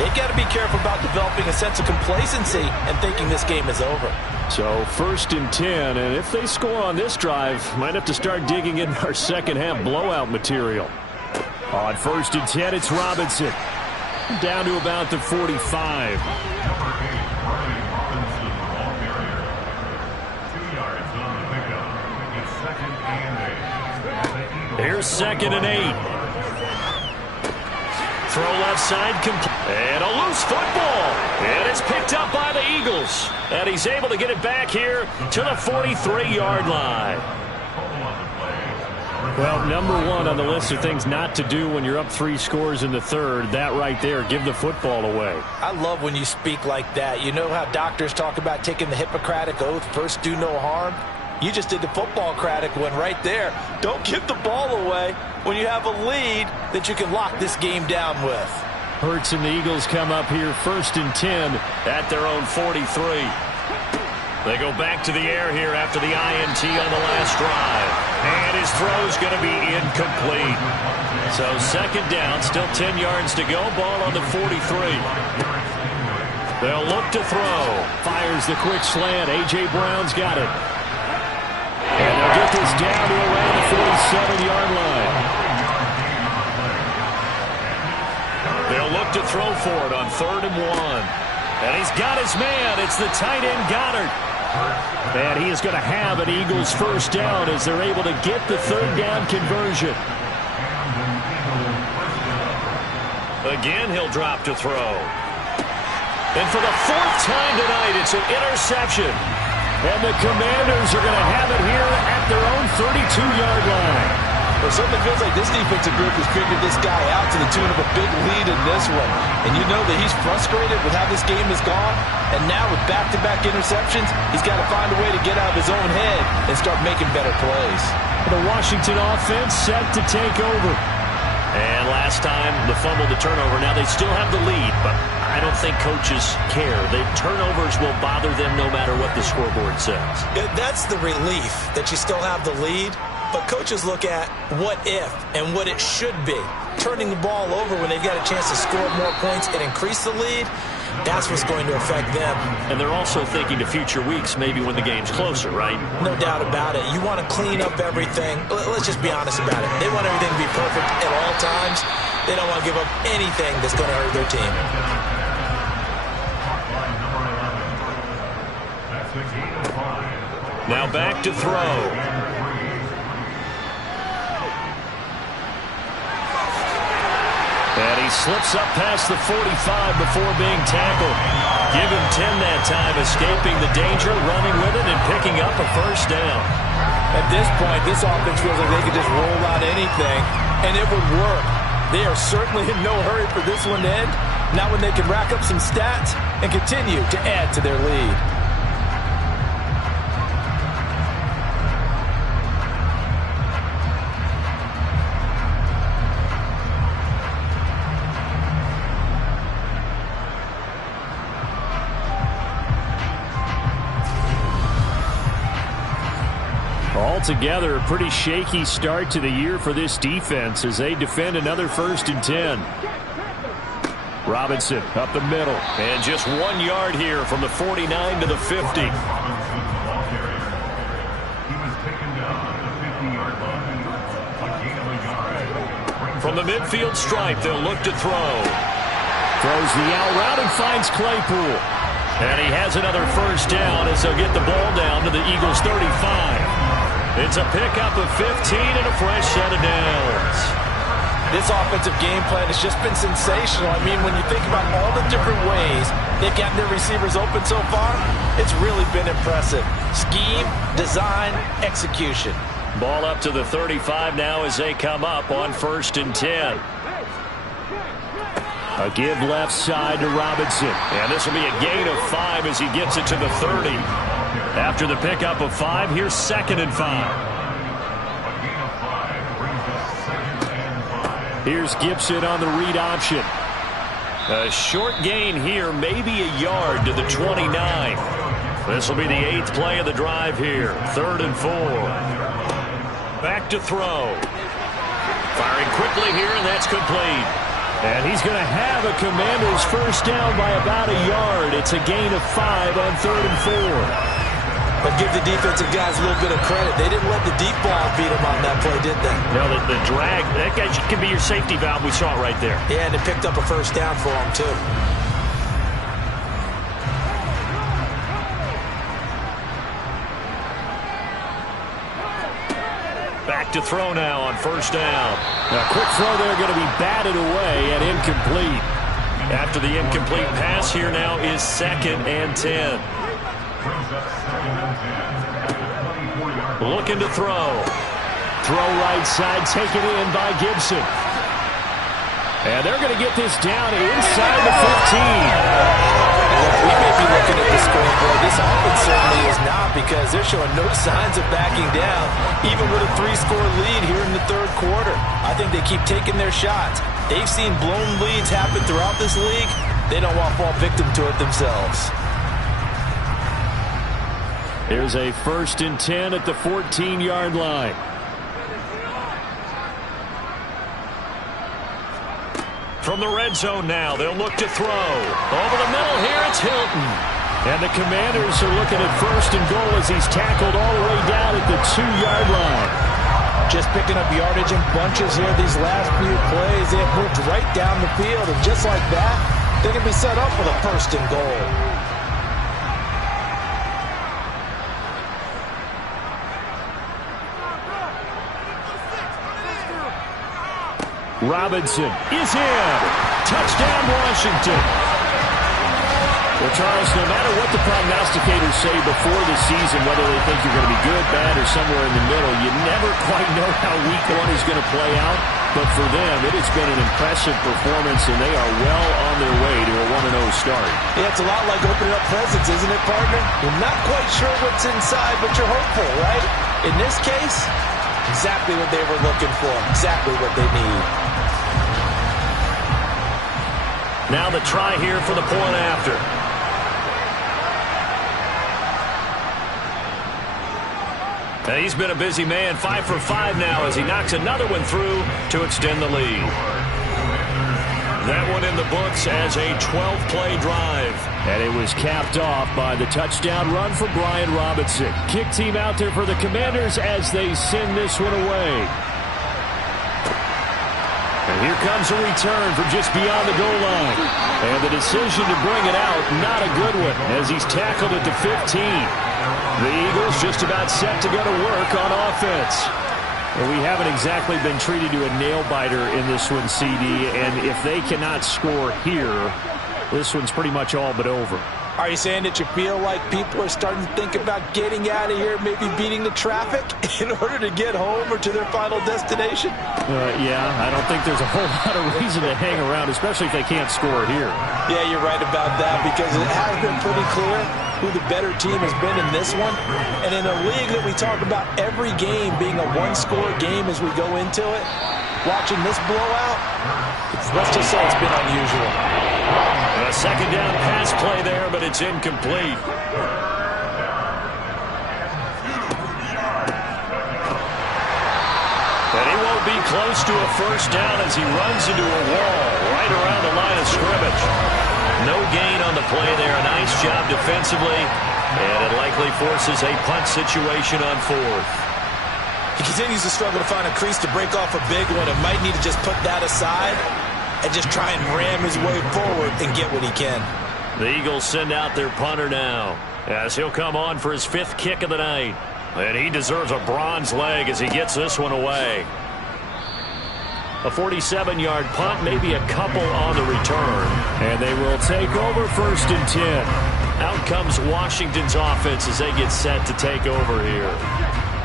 they've got to be careful about developing a sense of complacency and thinking this game is over. So 1st and 10, and if they score on this drive, might have to start digging in our second half blowout material. On 1st and 10, it's Robinson. Down to about the 45. Here's 2nd and 8. Throw left side, and a loose football. And it's picked up by the Eagles. And he's able to get it back here to the 43-yard line. Well, number 1 on the list of things not to do when you're up 3 scores in the 3rd. That right there, give the football away. I love when you speak like that. You know how doctors talk about taking the Hippocratic Oath, first do no harm? You just did the football-cratic one right there. Don't give the ball away when you have a lead that you can lock this game down with. Hurts and the Eagles come up here 1st and 10 at their own 43. They go back to the air here after the INT on the last drive. And his throw's going to be incomplete. So 2nd down, still 10 yards to go. Ball on the 43. They'll look to throw. Fires the quick slant. A.J. Brown's got it. And they'll get this down to around the 47-yard line. They'll look to throw for it on 3rd and 1. And he's got his man. It's the tight end, Goddard. And he is going to have an Eagles first down as they're able to get the 3rd down conversion. Again, he'll drop to throw. And for the 4th time tonight, it's an interception. And the Commanders are going to have it here at their own 32-yard line. It certainly feels like this defensive group has figured this guy out to the tune of a big lead in this one. And you know that he's frustrated with how this game has gone. And now with back-to-back interceptions, he's got to find a way to get out of his own head and start making better plays. The Washington offense set to take over. And last time, the fumble, the turnover. Now they still have the lead, but I don't think coaches care. The turnovers will bother them no matter what the scoreboard says. That's the relief that you still have the lead. But coaches look at what if and what it should be. Turning the ball over when they've got a chance to score more points and increase the lead, that's what's going to affect them. And they're also thinking to future weeks, maybe when the game's closer, right? No doubt about it. You want to clean up everything. Let's just be honest about it. They want everything to be perfect at all times. They don't want to give up anything that's going to hurt their team. Now back to throw. And he slips up past the 45 before being tackled. Give him 10 that time, escaping the danger, running with it, and picking up a first down. At this point, this offense feels like they could just roll out anything, and it would work. They are certainly in no hurry for this one to end. Now when they can rack up some stats and continue to add to their lead. Altogether, a pretty shaky start to the year for this defense as they defend another 1st and 10. Robinson up the middle. And just 1 yard here from the 49 to the 50. From the midfield stripe, they'll look to throw. Throws the out route and finds Claypool. And he has another first down as they'll get the ball down to the Eagles' 35. It's a pickup of 15 and a fresh set of downs. This offensive game plan has just been sensational. I mean, when you think about all the different ways they've gotten their receivers open so far, it's really been impressive. Scheme, design, execution. Ball up to the 35 now as they come up on 1st and 10. A give left side to Robinson. And this will be a gain of 5 as he gets it to the 30. After the pickup of 5, here's 2nd and 5. Here's Gibson on the read option. A short gain here, maybe a yard to the 29. This will be the 8th play of the drive here. 3rd and 4. Back to throw. Firing quickly here, and that's complete. And he's going to have a Commander's first down by about a yard. It's a gain of 5 on 3rd and 4. But give the defensive guys a little bit of credit. They didn't let the deep ball beat them on that play, did they? No, the drag, that guy can be your safety valve. We saw it right there. Yeah, and it picked up a first down for them, too. Back to throw now on 1st down. A quick throw there going to be batted away and incomplete. After the incomplete pass, here now is 2nd and 10. Looking to throw. Throw right side, taken in by Gibson. And they're going to get this down inside the 15. We may be looking at the scoreboard. This offense certainly is not, because they're showing no signs of backing down, even with a 3-score lead here in the 3rd quarter. I think they keep taking their shots. They've seen blown leads happen throughout this league. They don't want to fall victim to it themselves. Here's a 1st and 10 at the 14-yard line. From the red zone now, they'll look to throw. Over the middle here, it's Hilton. And the Commanders are looking at 1st and goal as he's tackled all the way down at the 2-yard line. Just picking up yardage in bunches here these last few plays. They have moved right down the field, and just like that, they can be set up with a 1st and goal. Robinson is in. Touchdown, Washington. Well, Charles, no matter what the prognosticators say before the season, whether they think you're going to be good, bad, or somewhere in the middle, you never quite know how week one is going to play out. But for them, it has been an impressive performance, and they are well on their way to a 1-0 start. Yeah, it's a lot like opening up presents, isn't it, partner? You're not quite sure what's inside, but you're hopeful, right? In this case, exactly what they were looking for, exactly what they need. Now the try here for the point after. And he's been a busy man, 5 for 5 now as he knocks another one through to extend the lead. That one in the books as a 12-play drive. And it was capped off by the touchdown run for Brian Robinson. Kick team out there for the Commanders as they send this one away. And here comes a return from just beyond the goal line. And the decision to bring it out, not a good one, as he's tackled at the 15. The Eagles just about set to go to work on offense. Well, we haven't exactly been treated to a nail-biter in this one, CD, and if they cannot score here, this one's pretty much all but over. Are you saying that you feel like people are starting to think about getting out of here, maybe beating the traffic in order to get home or to their final destination? Yeah, I don't think there's a whole lot of reason to hang around, especially if they can't score here. Yeah, you're right about that, because it has been pretty clear who the better team has been in this one. And in a league that we talk about every game being a one-score game as we go into it, watching this blowout, let's just say it's been unusual. A second down pass play there, but it's incomplete. And he won't be close to a first down as he runs into a wall right around the line of scrimmage. No gain on the play there. A nice job defensively, and it likely forces a punt situation on fourth. He continues to struggle to find a crease to break off a big one and might need to just put that aside and just try and ram his way forward and get what he can. The Eagles send out their punter now as he'll come on for his 5th kick of the night. And he deserves a bronze leg as he gets this one away. A 47-yard punt, maybe a couple on the return. And they will take over 1st and 10. Out comes Washington's offense as they get set to take over here.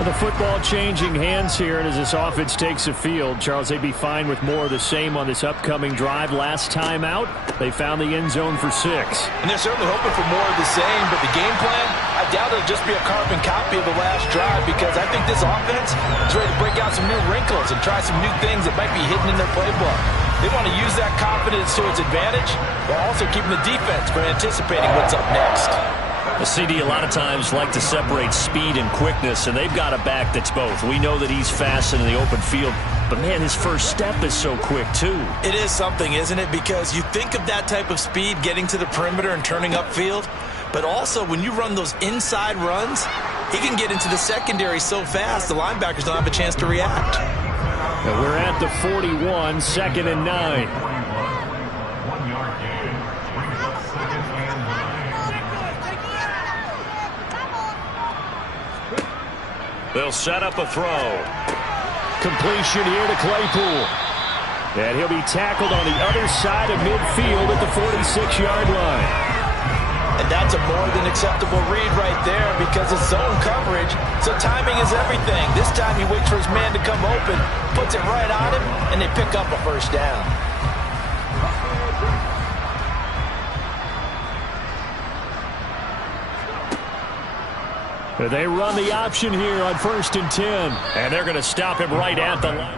The football changing hands here, and as this offense takes the field, Charles, they'd be fine with more of the same on this upcoming drive. Last time out, they found the end zone for 6. And they're certainly hoping for more of the same, but the game plan, I doubt it'll just be a carbon copy of the last drive, because I think this offense is ready to break out some new wrinkles and try some new things that might be hidden in their playbook. They want to use that confidence to its advantage while also keeping the defense from anticipating what's up next. The CD a lot of times like to separate speed and quickness, and they've got a back that's both. We know that he's fast in the open field, but man, his first step is so quick too. It is something, isn't it? Because you think of that type of speed getting to the perimeter and turning upfield, but also when you run those inside runs, he can get into the secondary so fast the linebackers don't have a chance to react. And we're at the 41, 2nd and 9. They'll set up a throw. Completion here to Claypool. And he'll be tackled on the other side of midfield at the 46-yard line. And that's a more than acceptable read right there, because it's zone coverage, so timing is everything. This time he waits for his man to come open, puts it right on him, and they pick up a first down. They run the option here on 1st and 10. And they're going to stop him right at the line.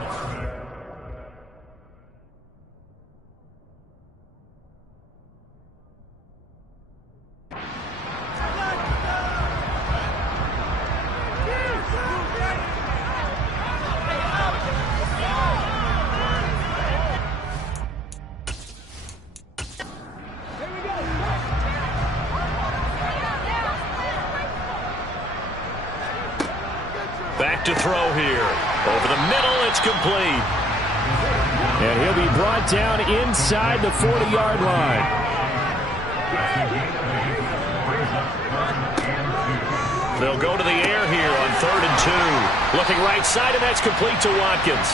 Back to throw here. Over the middle, it's complete. And he'll be brought down inside the 40-yard line. They'll go to the air here on 3rd and 2. Looking right side, and that's complete to Watkins.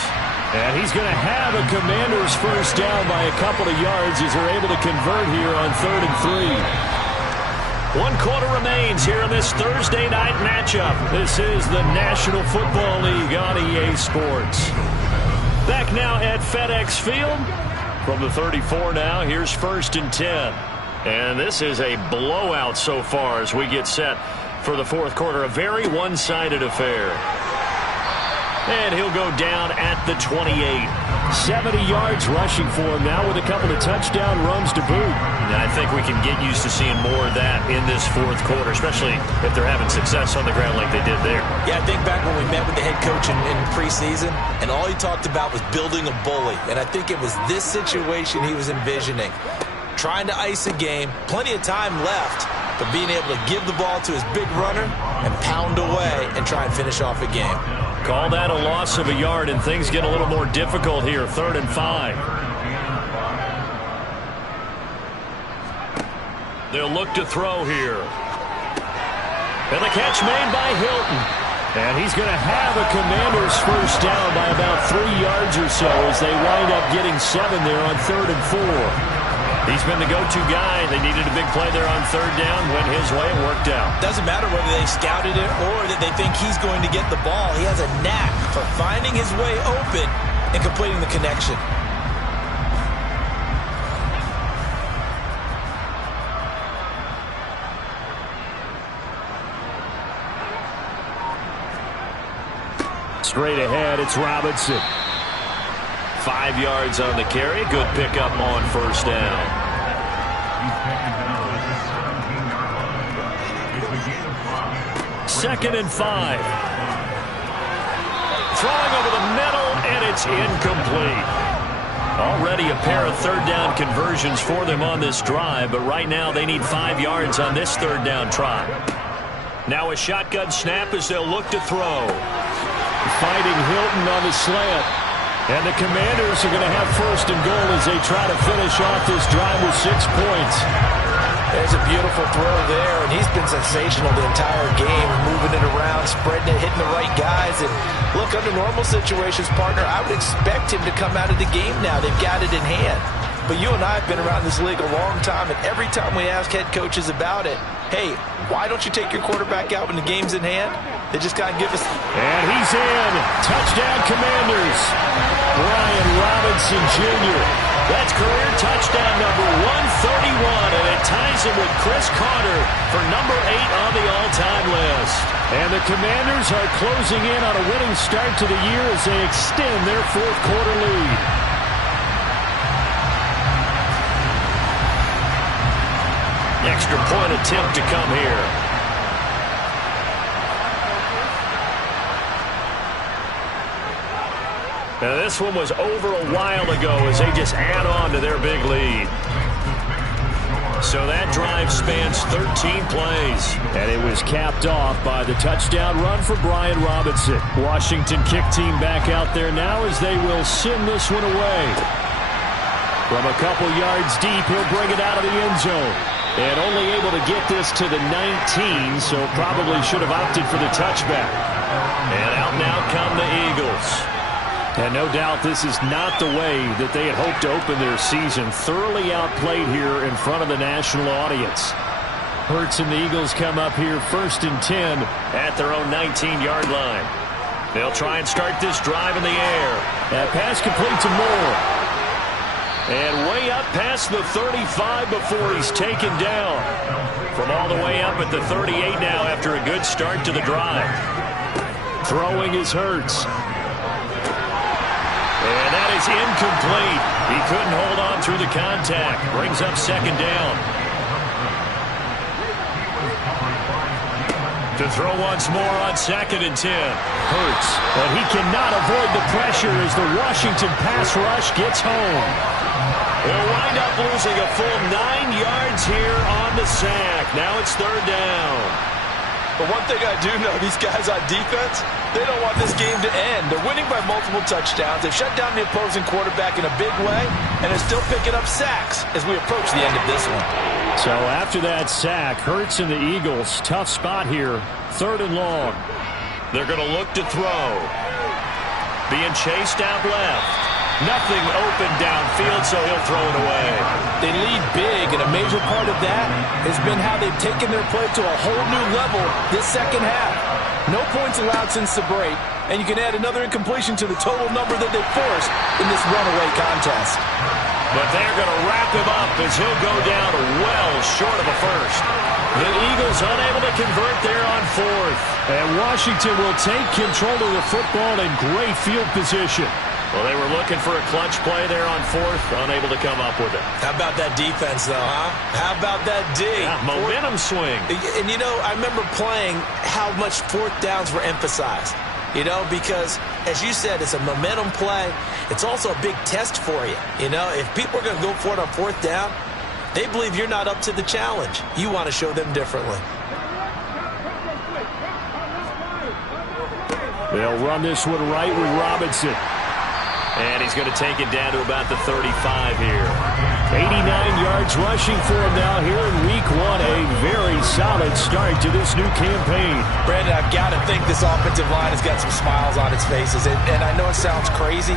And he's going to have a Commanders first down by a couple of yards as they're able to convert here on 3rd and 3. 1 quarter remains here in this Thursday night matchup. This is the National Football League on EA Sports. Back now at FedEx Field. From the 34 now, here's 1st and 10. And this is a blowout so far as we get set for the 4th quarter. A very one-sided affair. And he'll go down at the 28. 70 yards rushing for him now with a couple of touchdown runs to boot. And I think we can get used to seeing more of that in this 4th quarter, especially if they're having success on the ground like they did there. Yeah, I think back when we met with the head coach in preseason, and all he talked about was building a bully. And I think it was this situation he was envisioning. Trying to ice a game, plenty of time left, but being able to give the ball to his big runner and pound away and try and finish off a game. Call that a loss of a yard, and things get a little more difficult here. 3rd and 5. They'll look to throw here. And the catch made by Hilton. And he's going to have a Commanders first down by about 3 yards or so as they wind up getting 7 there on 3rd and 4. He's been the go-to guy. They needed a big play there on 3rd down. Went his way. It worked out. Doesn't matter whether they scouted it or that they think he's going to get the ball. He has a knack for finding his way open and completing the connection. Straight ahead, it's Robinson. 5 yards on the carry. Good pickup on 1st down. 2nd and 5. Throwing over the middle, and it's incomplete. Already a pair of 3rd down conversions for them on this drive, but right now they need 5 yards on this 3rd down try. Now a shotgun snap as they'll look to throw. Fighting Hilton on the slant. And the Commanders are going to have 1st and goal as they try to finish off this drive with 6 points. There's a beautiful throw there, and he's been sensational the entire game, moving it around, spreading it, hitting the right guys. And look, under normal situations, partner, I would expect him to come out of the game now. They've got it in hand. But you and I have been around this league a long time, and every time we ask head coaches about it, hey, why don't you take your quarterback out when the game's in hand? They just got to give us... And he's in. Touchdown, Commanders. Brian Robinson, Jr. That's career touchdown number 131, and it ties him with Chris Carter for number 8 on the all-time list. And the Commanders are closing in on a winning start to the year as they extend their 4th quarter lead. Extra point attempt to come here. Now this one was over a while ago as they just add on to their big lead. So that drive spans 13 plays. And it was capped off by the touchdown run for Brian Robinson. Washington kick team back out there now as they will send this one away. From a couple yards deep, he'll bring it out of the end zone. And only able to get this to the 19, so probably should have opted for the touchback. And out now come the Eagles. And no doubt this is not the way that they had hoped to open their season. Thoroughly outplayed here in front of the national audience. Hurts and the Eagles come up here 1st and 10 at their own 19-yard line. They'll try and start this drive in the air. That pass complete to Moore. And way up past the 35 before he's taken down. From all the way up at the 38 now after a good start to the drive. Throwing is Hurts. And that is incomplete. He couldn't hold on through the contact. Brings up 2nd down. To throw once more on 2nd and 10. Hurts, but he cannot avoid the pressure as the Washington pass rush gets home. They'll wind up losing a full 9 yards here on the sack. Now it's 3rd down. But one thing I do know, these guys on defense, they don't want this game to end. They're winning by multiple touchdowns. They've shut down the opposing quarterback in a big way, and they're still picking up sacks as we approach the end of this one. So after that sack, Hurts and the Eagles, tough spot here, 3rd and long. They're going to look to throw. Being chased out left. Nothing open downfield, so he'll throw it away. They lead big, and a major part of that has been how they've taken their play to a whole new level this second half. No points allowed since the break, and you can add another incompletion to the total number that they forced in this runaway contest. But they're going to wrap him up as he'll go down well short of a first. The Eagles unable to convert there on fourth. And Washington will take control of the football in great field position. Well, they were looking for a clutch play there on fourth, unable to come up with it. How about that defense, though, huh? How about that D? Yeah, momentum swing. And, you know, I remember playing how much fourth downs were emphasized. You know, because, as you said, it's a momentum play. It's also a big test for you. You know, if people are going to go for it on fourth down, they believe you're not up to the challenge. You want to show them differently. They'll run this one right with Robinson. And he's going to take it down to about the 35 here. 89 yards rushing for him now here in week one. A very solid start to this new campaign. Brandon, I've got to think this offensive line has got some smiles on its faces. And I know it sounds crazy,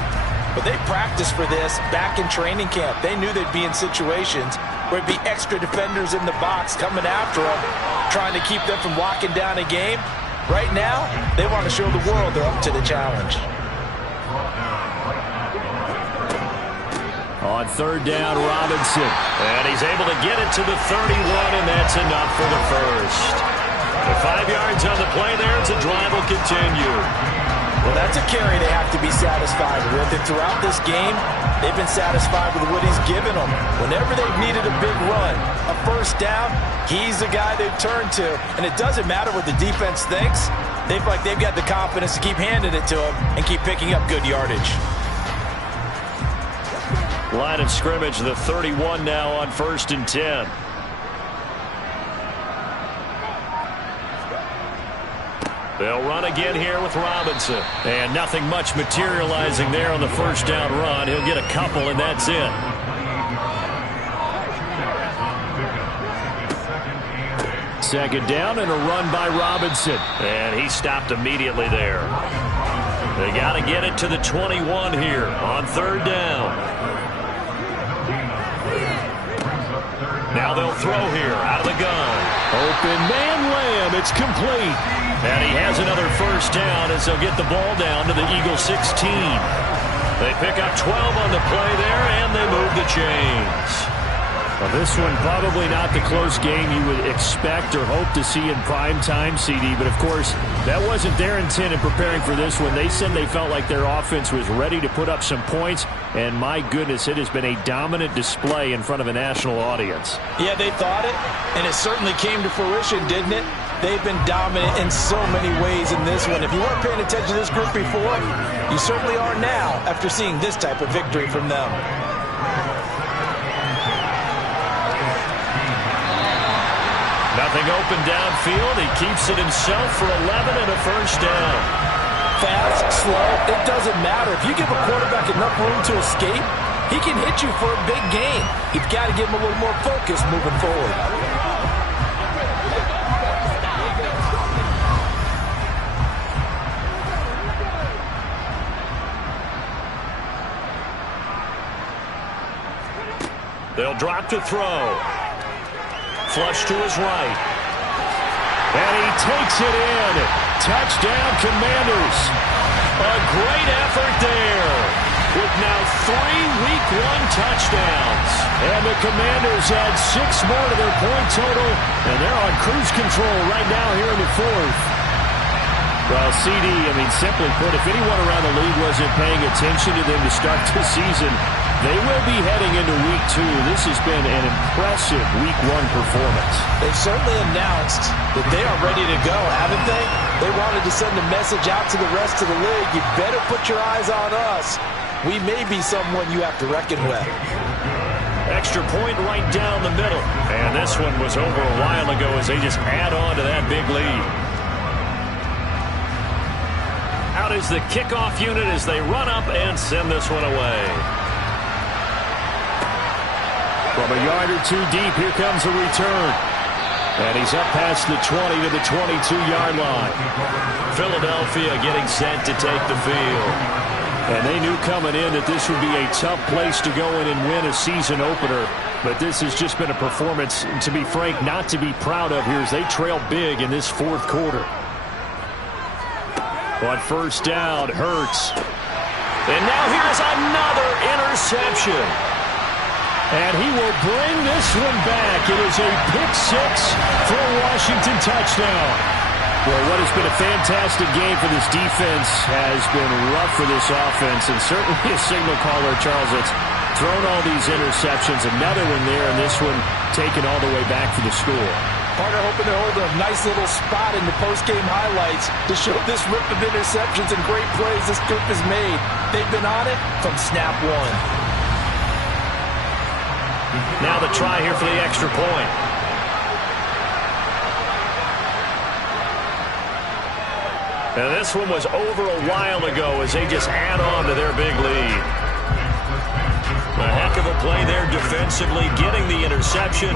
but they practiced for this back in training camp. They knew they'd be in situations where it'd be extra defenders in the box coming after them, trying to keep them from locking down a game. Right now, they want to show the world they're up to the challenge. On third down, Robinson. And he's able to get it to the 31, and that's enough for the first. The 5 yards on the play there, as the drive will continue. Well, that's a carry they have to be satisfied with. And throughout this game, they've been satisfied with what he's given them. Whenever they've needed a big run, a first down, he's the guy they've turned to. And it doesn't matter what the defense thinks. They feel like they've got the confidence to keep handing it to him and keep picking up good yardage. Line of scrimmage, the 31 now on 1st and 10. They'll run again here with Robinson. And nothing much materializing there on the first down run. He'll get a couple, and that's it. Second down and a run by Robinson. And he stopped immediately there. They got to get it to the 21 here on third down. Now they'll throw here out of the gun. Open man, Lamb. It's complete. And he has another first down as they'll get the ball down to the Eagles 16. They pick up 12 on the play there, and they move the chains. Well, this one probably not the close game you would expect or hope to see in prime time, CD. But, of course, that wasn't their intent in preparing for this one. They said they felt like their offense was ready to put up some points. And, my goodness, it has been a dominant display in front of a national audience. Yeah, they thought it, and it certainly came to fruition, didn't it? They've been dominant in so many ways in this one. If you weren't paying attention to this group before, you certainly are now after seeing this type of victory from them. Nothing open downfield. He keeps it himself for 11 and a first down. Fast, slow, it doesn't matter. If you give a quarterback enough room to escape, he can hit you for a big gain. You've got to give him a little more focus moving forward. They'll drop to throw. Flush to his right. And he takes it in. Touchdown, Commanders. A great effort there with now 3 Week 1 touchdowns. And the Commanders add 6 more to their point total, and they're on cruise control right now here in the fourth. Well, CD, simply put, if anyone around the league wasn't paying attention to them to start the season, they will be heading into Week 2. This has been an impressive Week 1 performance. They've certainly announced that they are ready to go, haven't they? They wanted to send a message out to the rest of the league. You better put your eyes on us. We may be someone you have to reckon with. Extra point right down the middle. And this one was over a while ago as they just add on to that big lead. Out is the kickoff unit as they run up and send this one away. From a yard or two deep, here comes the return. And he's up past the 20 to the 22-yard line. Philadelphia getting set to take the field. And they knew coming in that this would be a tough place to go in and win a season opener. But this has just been a performance, to be frank, not to be proud of here as they trail big in this fourth quarter. On first down, Hurts. And now here's another interception. And he will bring this one back. It is a pick six for a Washington touchdown. Well, what has been a fantastic game for this defense has been rough for this offense, and certainly a signal caller, Charles, that's thrown all these interceptions. Another one there, and this one taken all the way back for the score. Partner hoping to hold a nice little spot in the post-game highlights to show this rip of interceptions and great plays this group has made. They've been on it from snap one. Now the try here for the extra point. And this one was over a while ago as they just add on to their big lead. A heck of a play there defensively, getting the interception,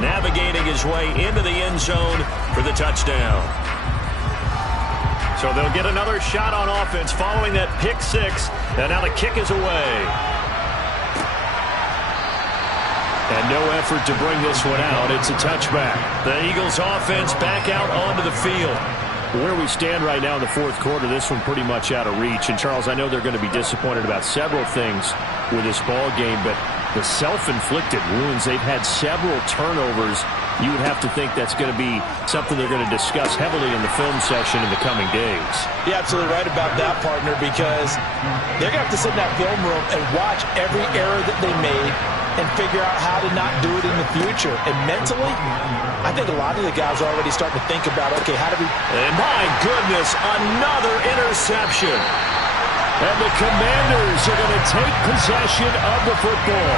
navigating his way into the end zone for the touchdown. So they'll get another shot on offense following that pick six, and now the kick is away. And no effort to bring this one out. It's a touchback. The Eagles offense back out onto the field. Where we stand right now in the fourth quarter, this one pretty much out of reach. And, Charles, I know they're going to be disappointed about several things with this ball game, but the self-inflicted wounds, they've had several turnovers. You would have to think that's going to be something they're going to discuss heavily in the film session in the coming days. You're absolutely right about that, partner, because they're going to have to sit in that film room and watch every error that they made and figure out how to not do it in the future. And mentally, I think a lot of the guys are already starting to think about, okay, how do we... And my goodness, another interception. And the Commanders are going to take possession of the football.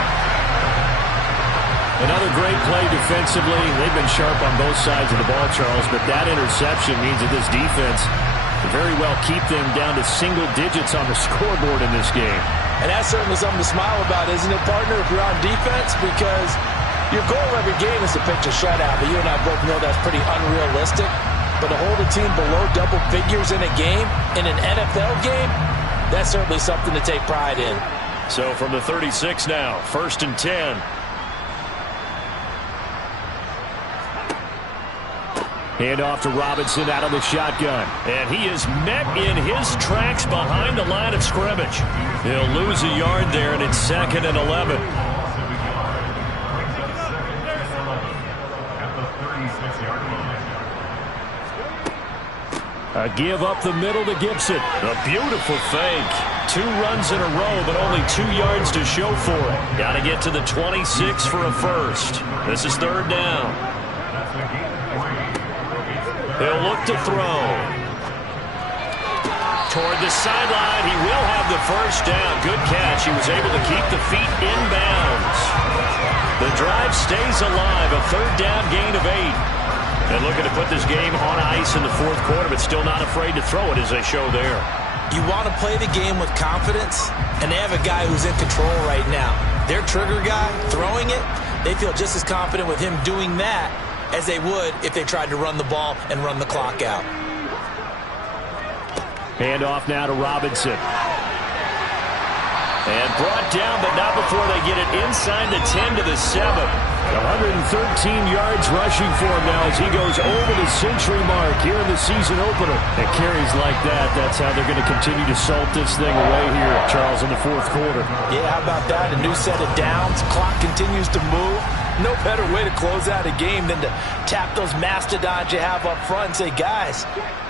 Another great play defensively. They've been sharp on both sides of the ball, Charles, but that interception means that this defense can very well keep them down to single digits on the scoreboard in this game. And that's certainly something to smile about, isn't it, partner, if you're on defense? Because your goal every game is to pitch a shutout, but you and I both know that's pretty unrealistic. But to hold a team below double figures in a game, in an NFL game, that's certainly something to take pride in. So from the 36 now, 1st and 10. Hand off to Robinson out of the shotgun. And he is met in his tracks behind the line of scrimmage. He'll lose a yard there, and it's 2nd and 11. A give up the middle to Gibson. A beautiful fake. 2 runs in a row, but only 2 yards to show for it. Got to get to the 26 for a first. This is 3rd down. He'll look to throw. Toward the sideline, he will have the first down. Good catch. He was able to keep the feet in bounds. The drive stays alive. A 3rd down gain of 8. And looking to put this game on ice in the fourth quarter, but still not afraid to throw it as they show there. You want to play the game with confidence, and they have a guy who's in control right now. Their trigger guy, throwing it, they feel just as confident with him doing that as they would if they tried to run the ball and run the clock out. Hand off now to Robinson. And brought down, but not before they get it inside the 10 to the 7. 113 yards rushing for him now as he goes over the century mark here in the season opener. And carries like that, that's how they're going to continue to salt this thing away here, Charles, in the fourth quarter. Yeah, how about that? A new set of downs. Clock continues to move. No better way to close out a game than to tap those mastodons you have up front and say, guys,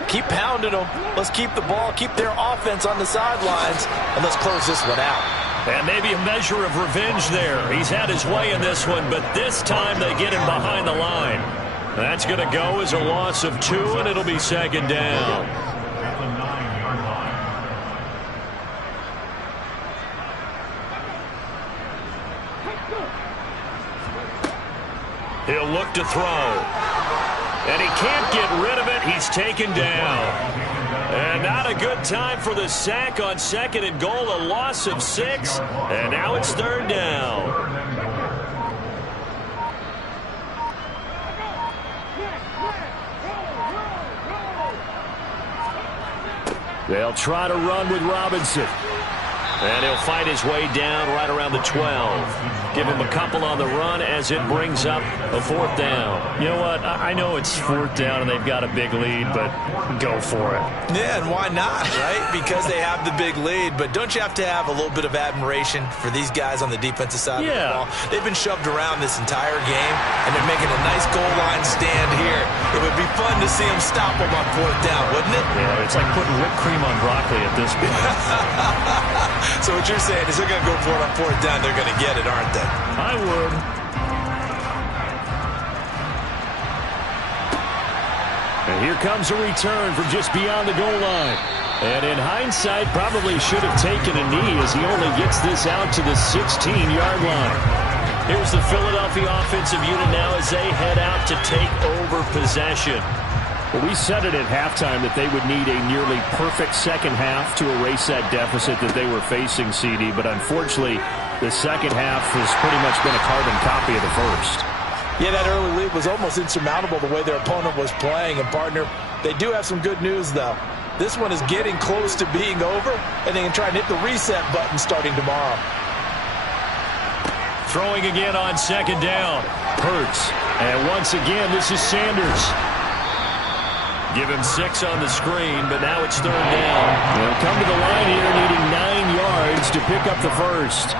keep pounding them. Let's keep the ball, keep their offense on the sidelines, and let's close this one out. And maybe a measure of revenge there. He's had his way in this one, but this time they get him behind the line. That's going to go as a loss of 2, and it'll be 2nd down. He'll look to throw. And he can't get rid of it. He's taken down. And not a good time for the sack on 2nd and goal. A loss of 6. And now it's 3rd down. They'll try to run with Robinson. And he'll fight his way down right around the 12. Give him a couple on the run as it brings up a 4th down. You know what? I know it's 4th down and they've got a big lead, but go for it. Yeah, and why not, right? Because they have the big lead. But don't you have to have a little bit of admiration for these guys on the defensive side of the ball? They've been shoved around this entire game, and they're making a nice goal line stand here. It would be fun to see them stop them on 4th down, wouldn't it? Yeah, it's like putting whipped cream on broccoli at this point. So what you're saying is they're going to go for it on 4th down. They're going to get it, aren't they? I would. And here comes a return from just beyond the goal line. And in hindsight, probably should have taken a knee as he only gets this out to the 16-yard line. Here's the Philadelphia offensive unit now as they head out to take over possession. Well, we said it at halftime that they would need a nearly perfect second half to erase that deficit that they were facing, CD. But unfortunately, the second half has pretty much been a carbon copy of the first. Yeah, that early lead was almost insurmountable the way their opponent was playing. And, partner, they do have some good news, though. This one is getting close to being over, and they can try and hit the reset button starting tomorrow. Throwing again on 2nd down. Hurts. And once again, this is Sanders. Give him 6 on the screen, but now it's 3rd down. They'll come to the line here needing 9 yards to pick up the first.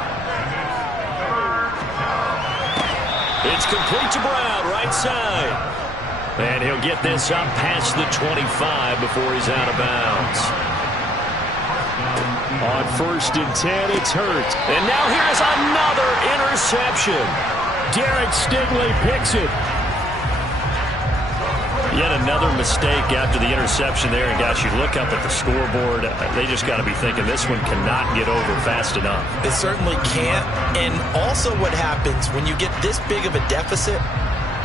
It's complete to Brown, right side. And he'll get this up past the 25 before he's out of bounds. On 1st and 10, it's Hurts. And now here's another interception. Derek Stingley picks it. Yet another mistake after the interception there. And, gosh, you look up at the scoreboard, they just got to be thinking this one cannot get over fast enough. It certainly can't. And also what happens when you get this big of a deficit,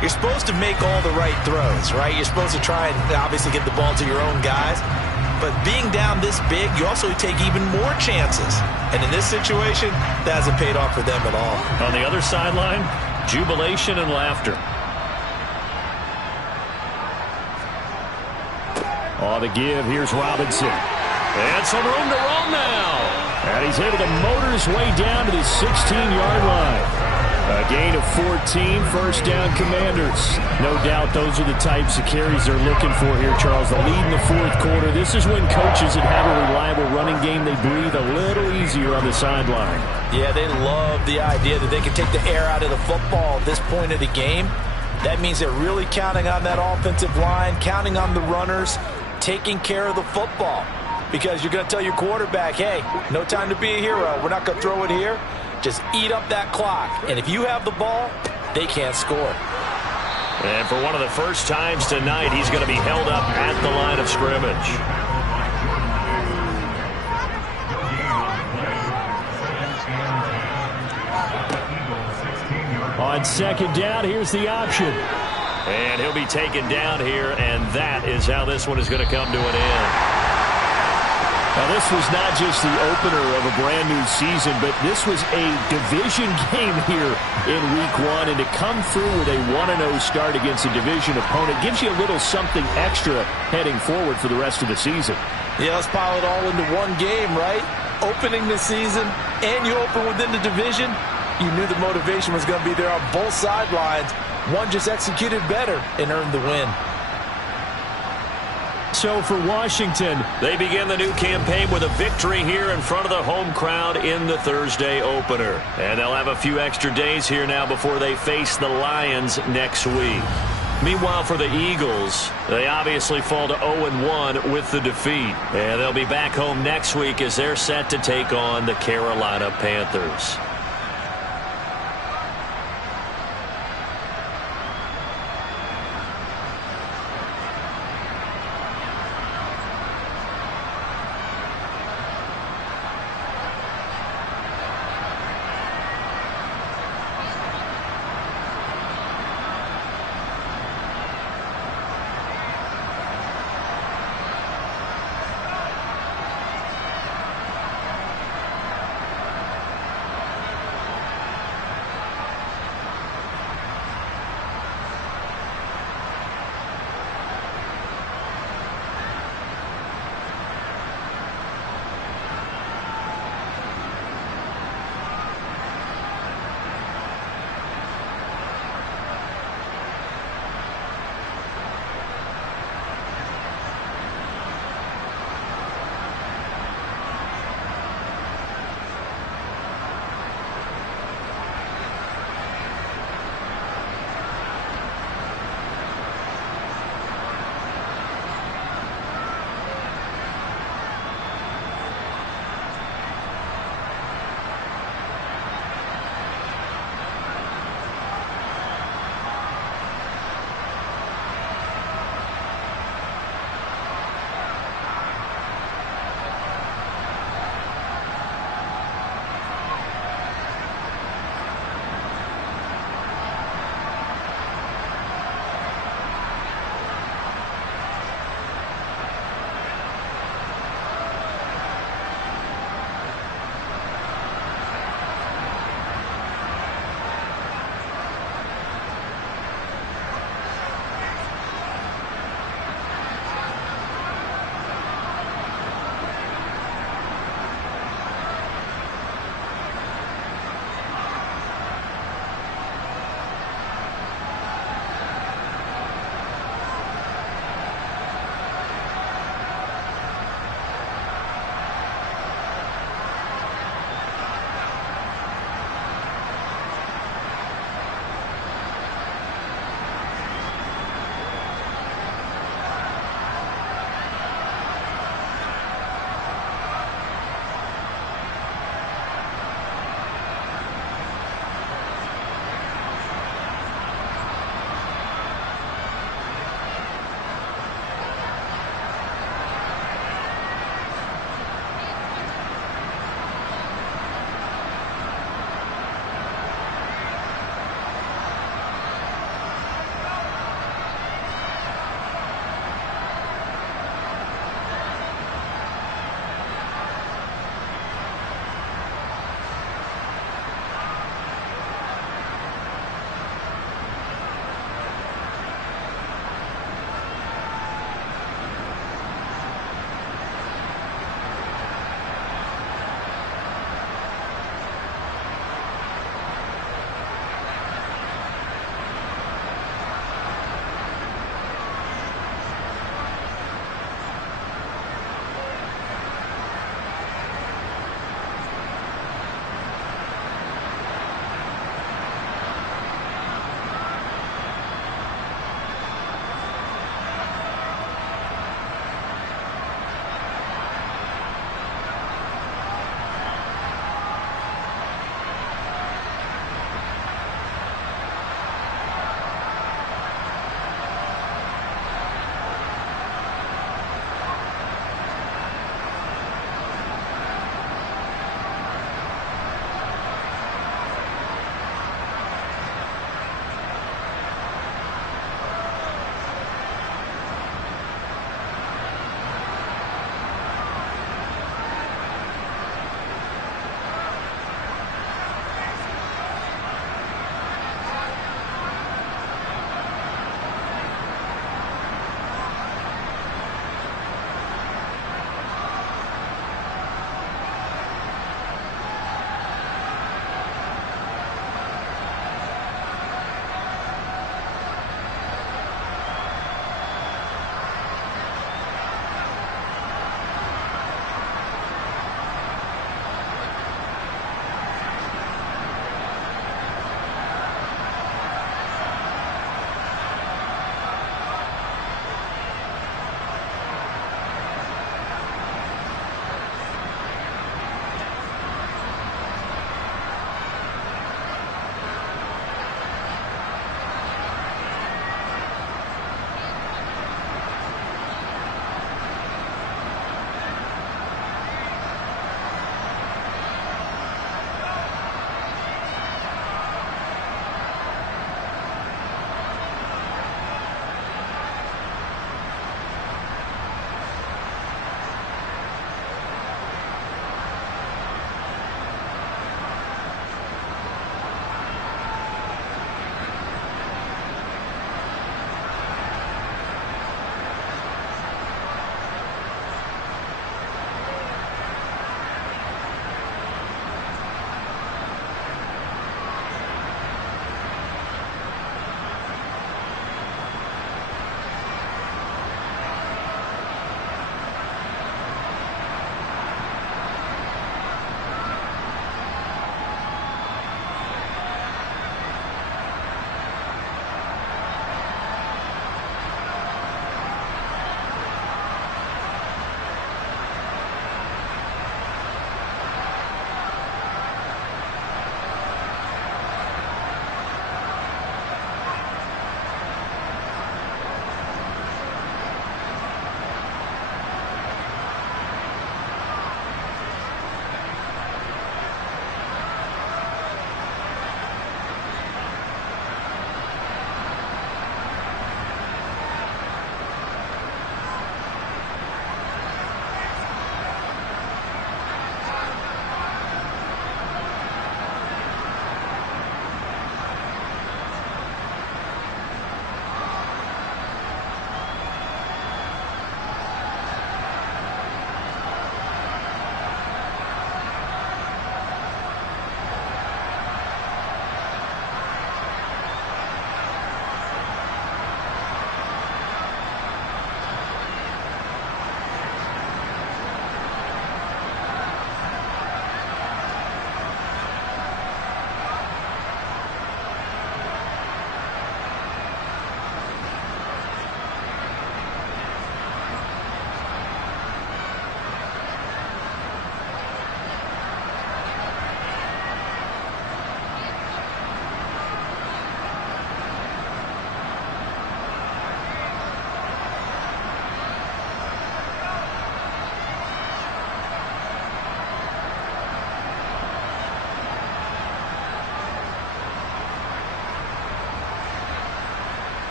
you're supposed to make all the right throws, right? You're supposed to try and obviously get the ball to your own guys. But being down this big, you also take even more chances. And in this situation, that hasn't paid off for them at all. On the other sideline, jubilation and laughter. On the give, here's Robinson. And some room to roam now. And he's able to motor his way down to the 16-yard line. A gain of 14, 1st down Commanders. No doubt those are the types of carries they're looking for here, Charles. The lead in the 4th quarter. This is when coaches that have a reliable running game, they breathe a little easier on the sideline. Yeah, they love the idea that they can take the air out of the football at this point of the game. That means they're really counting on that offensive line, counting on the runners, taking care of the football. Because you're going to tell your quarterback, hey, no time to be a hero. We're not going to throw it here. Just eat up that clock. And if you have the ball, they can't score. And for one of the first times tonight, he's going to be held up at the line of scrimmage. On 2nd down, here's the option. And he'll be taken down here, and that is how this one is going to come to an end. Now, this was not just the opener of a brand-new season, but this was a division game here in Week 1. And to come through with a 1-0 start against a division opponent gives you a little something extra heading forward for the rest of the season. Yeah, let's pile it all into one game, right? Opening the season, and you open within the division. You knew the motivation was going to be there on both sidelines. One just executed better and earned the win. So for Washington, they begin the new campaign with a victory here in front of the home crowd in the Thursday opener. And they'll have a few extra days here now before they face the Lions next week. Meanwhile, for the Eagles, they obviously fall to 0-1 with the defeat. And they'll be back home next week as they're set to take on the Carolina Panthers.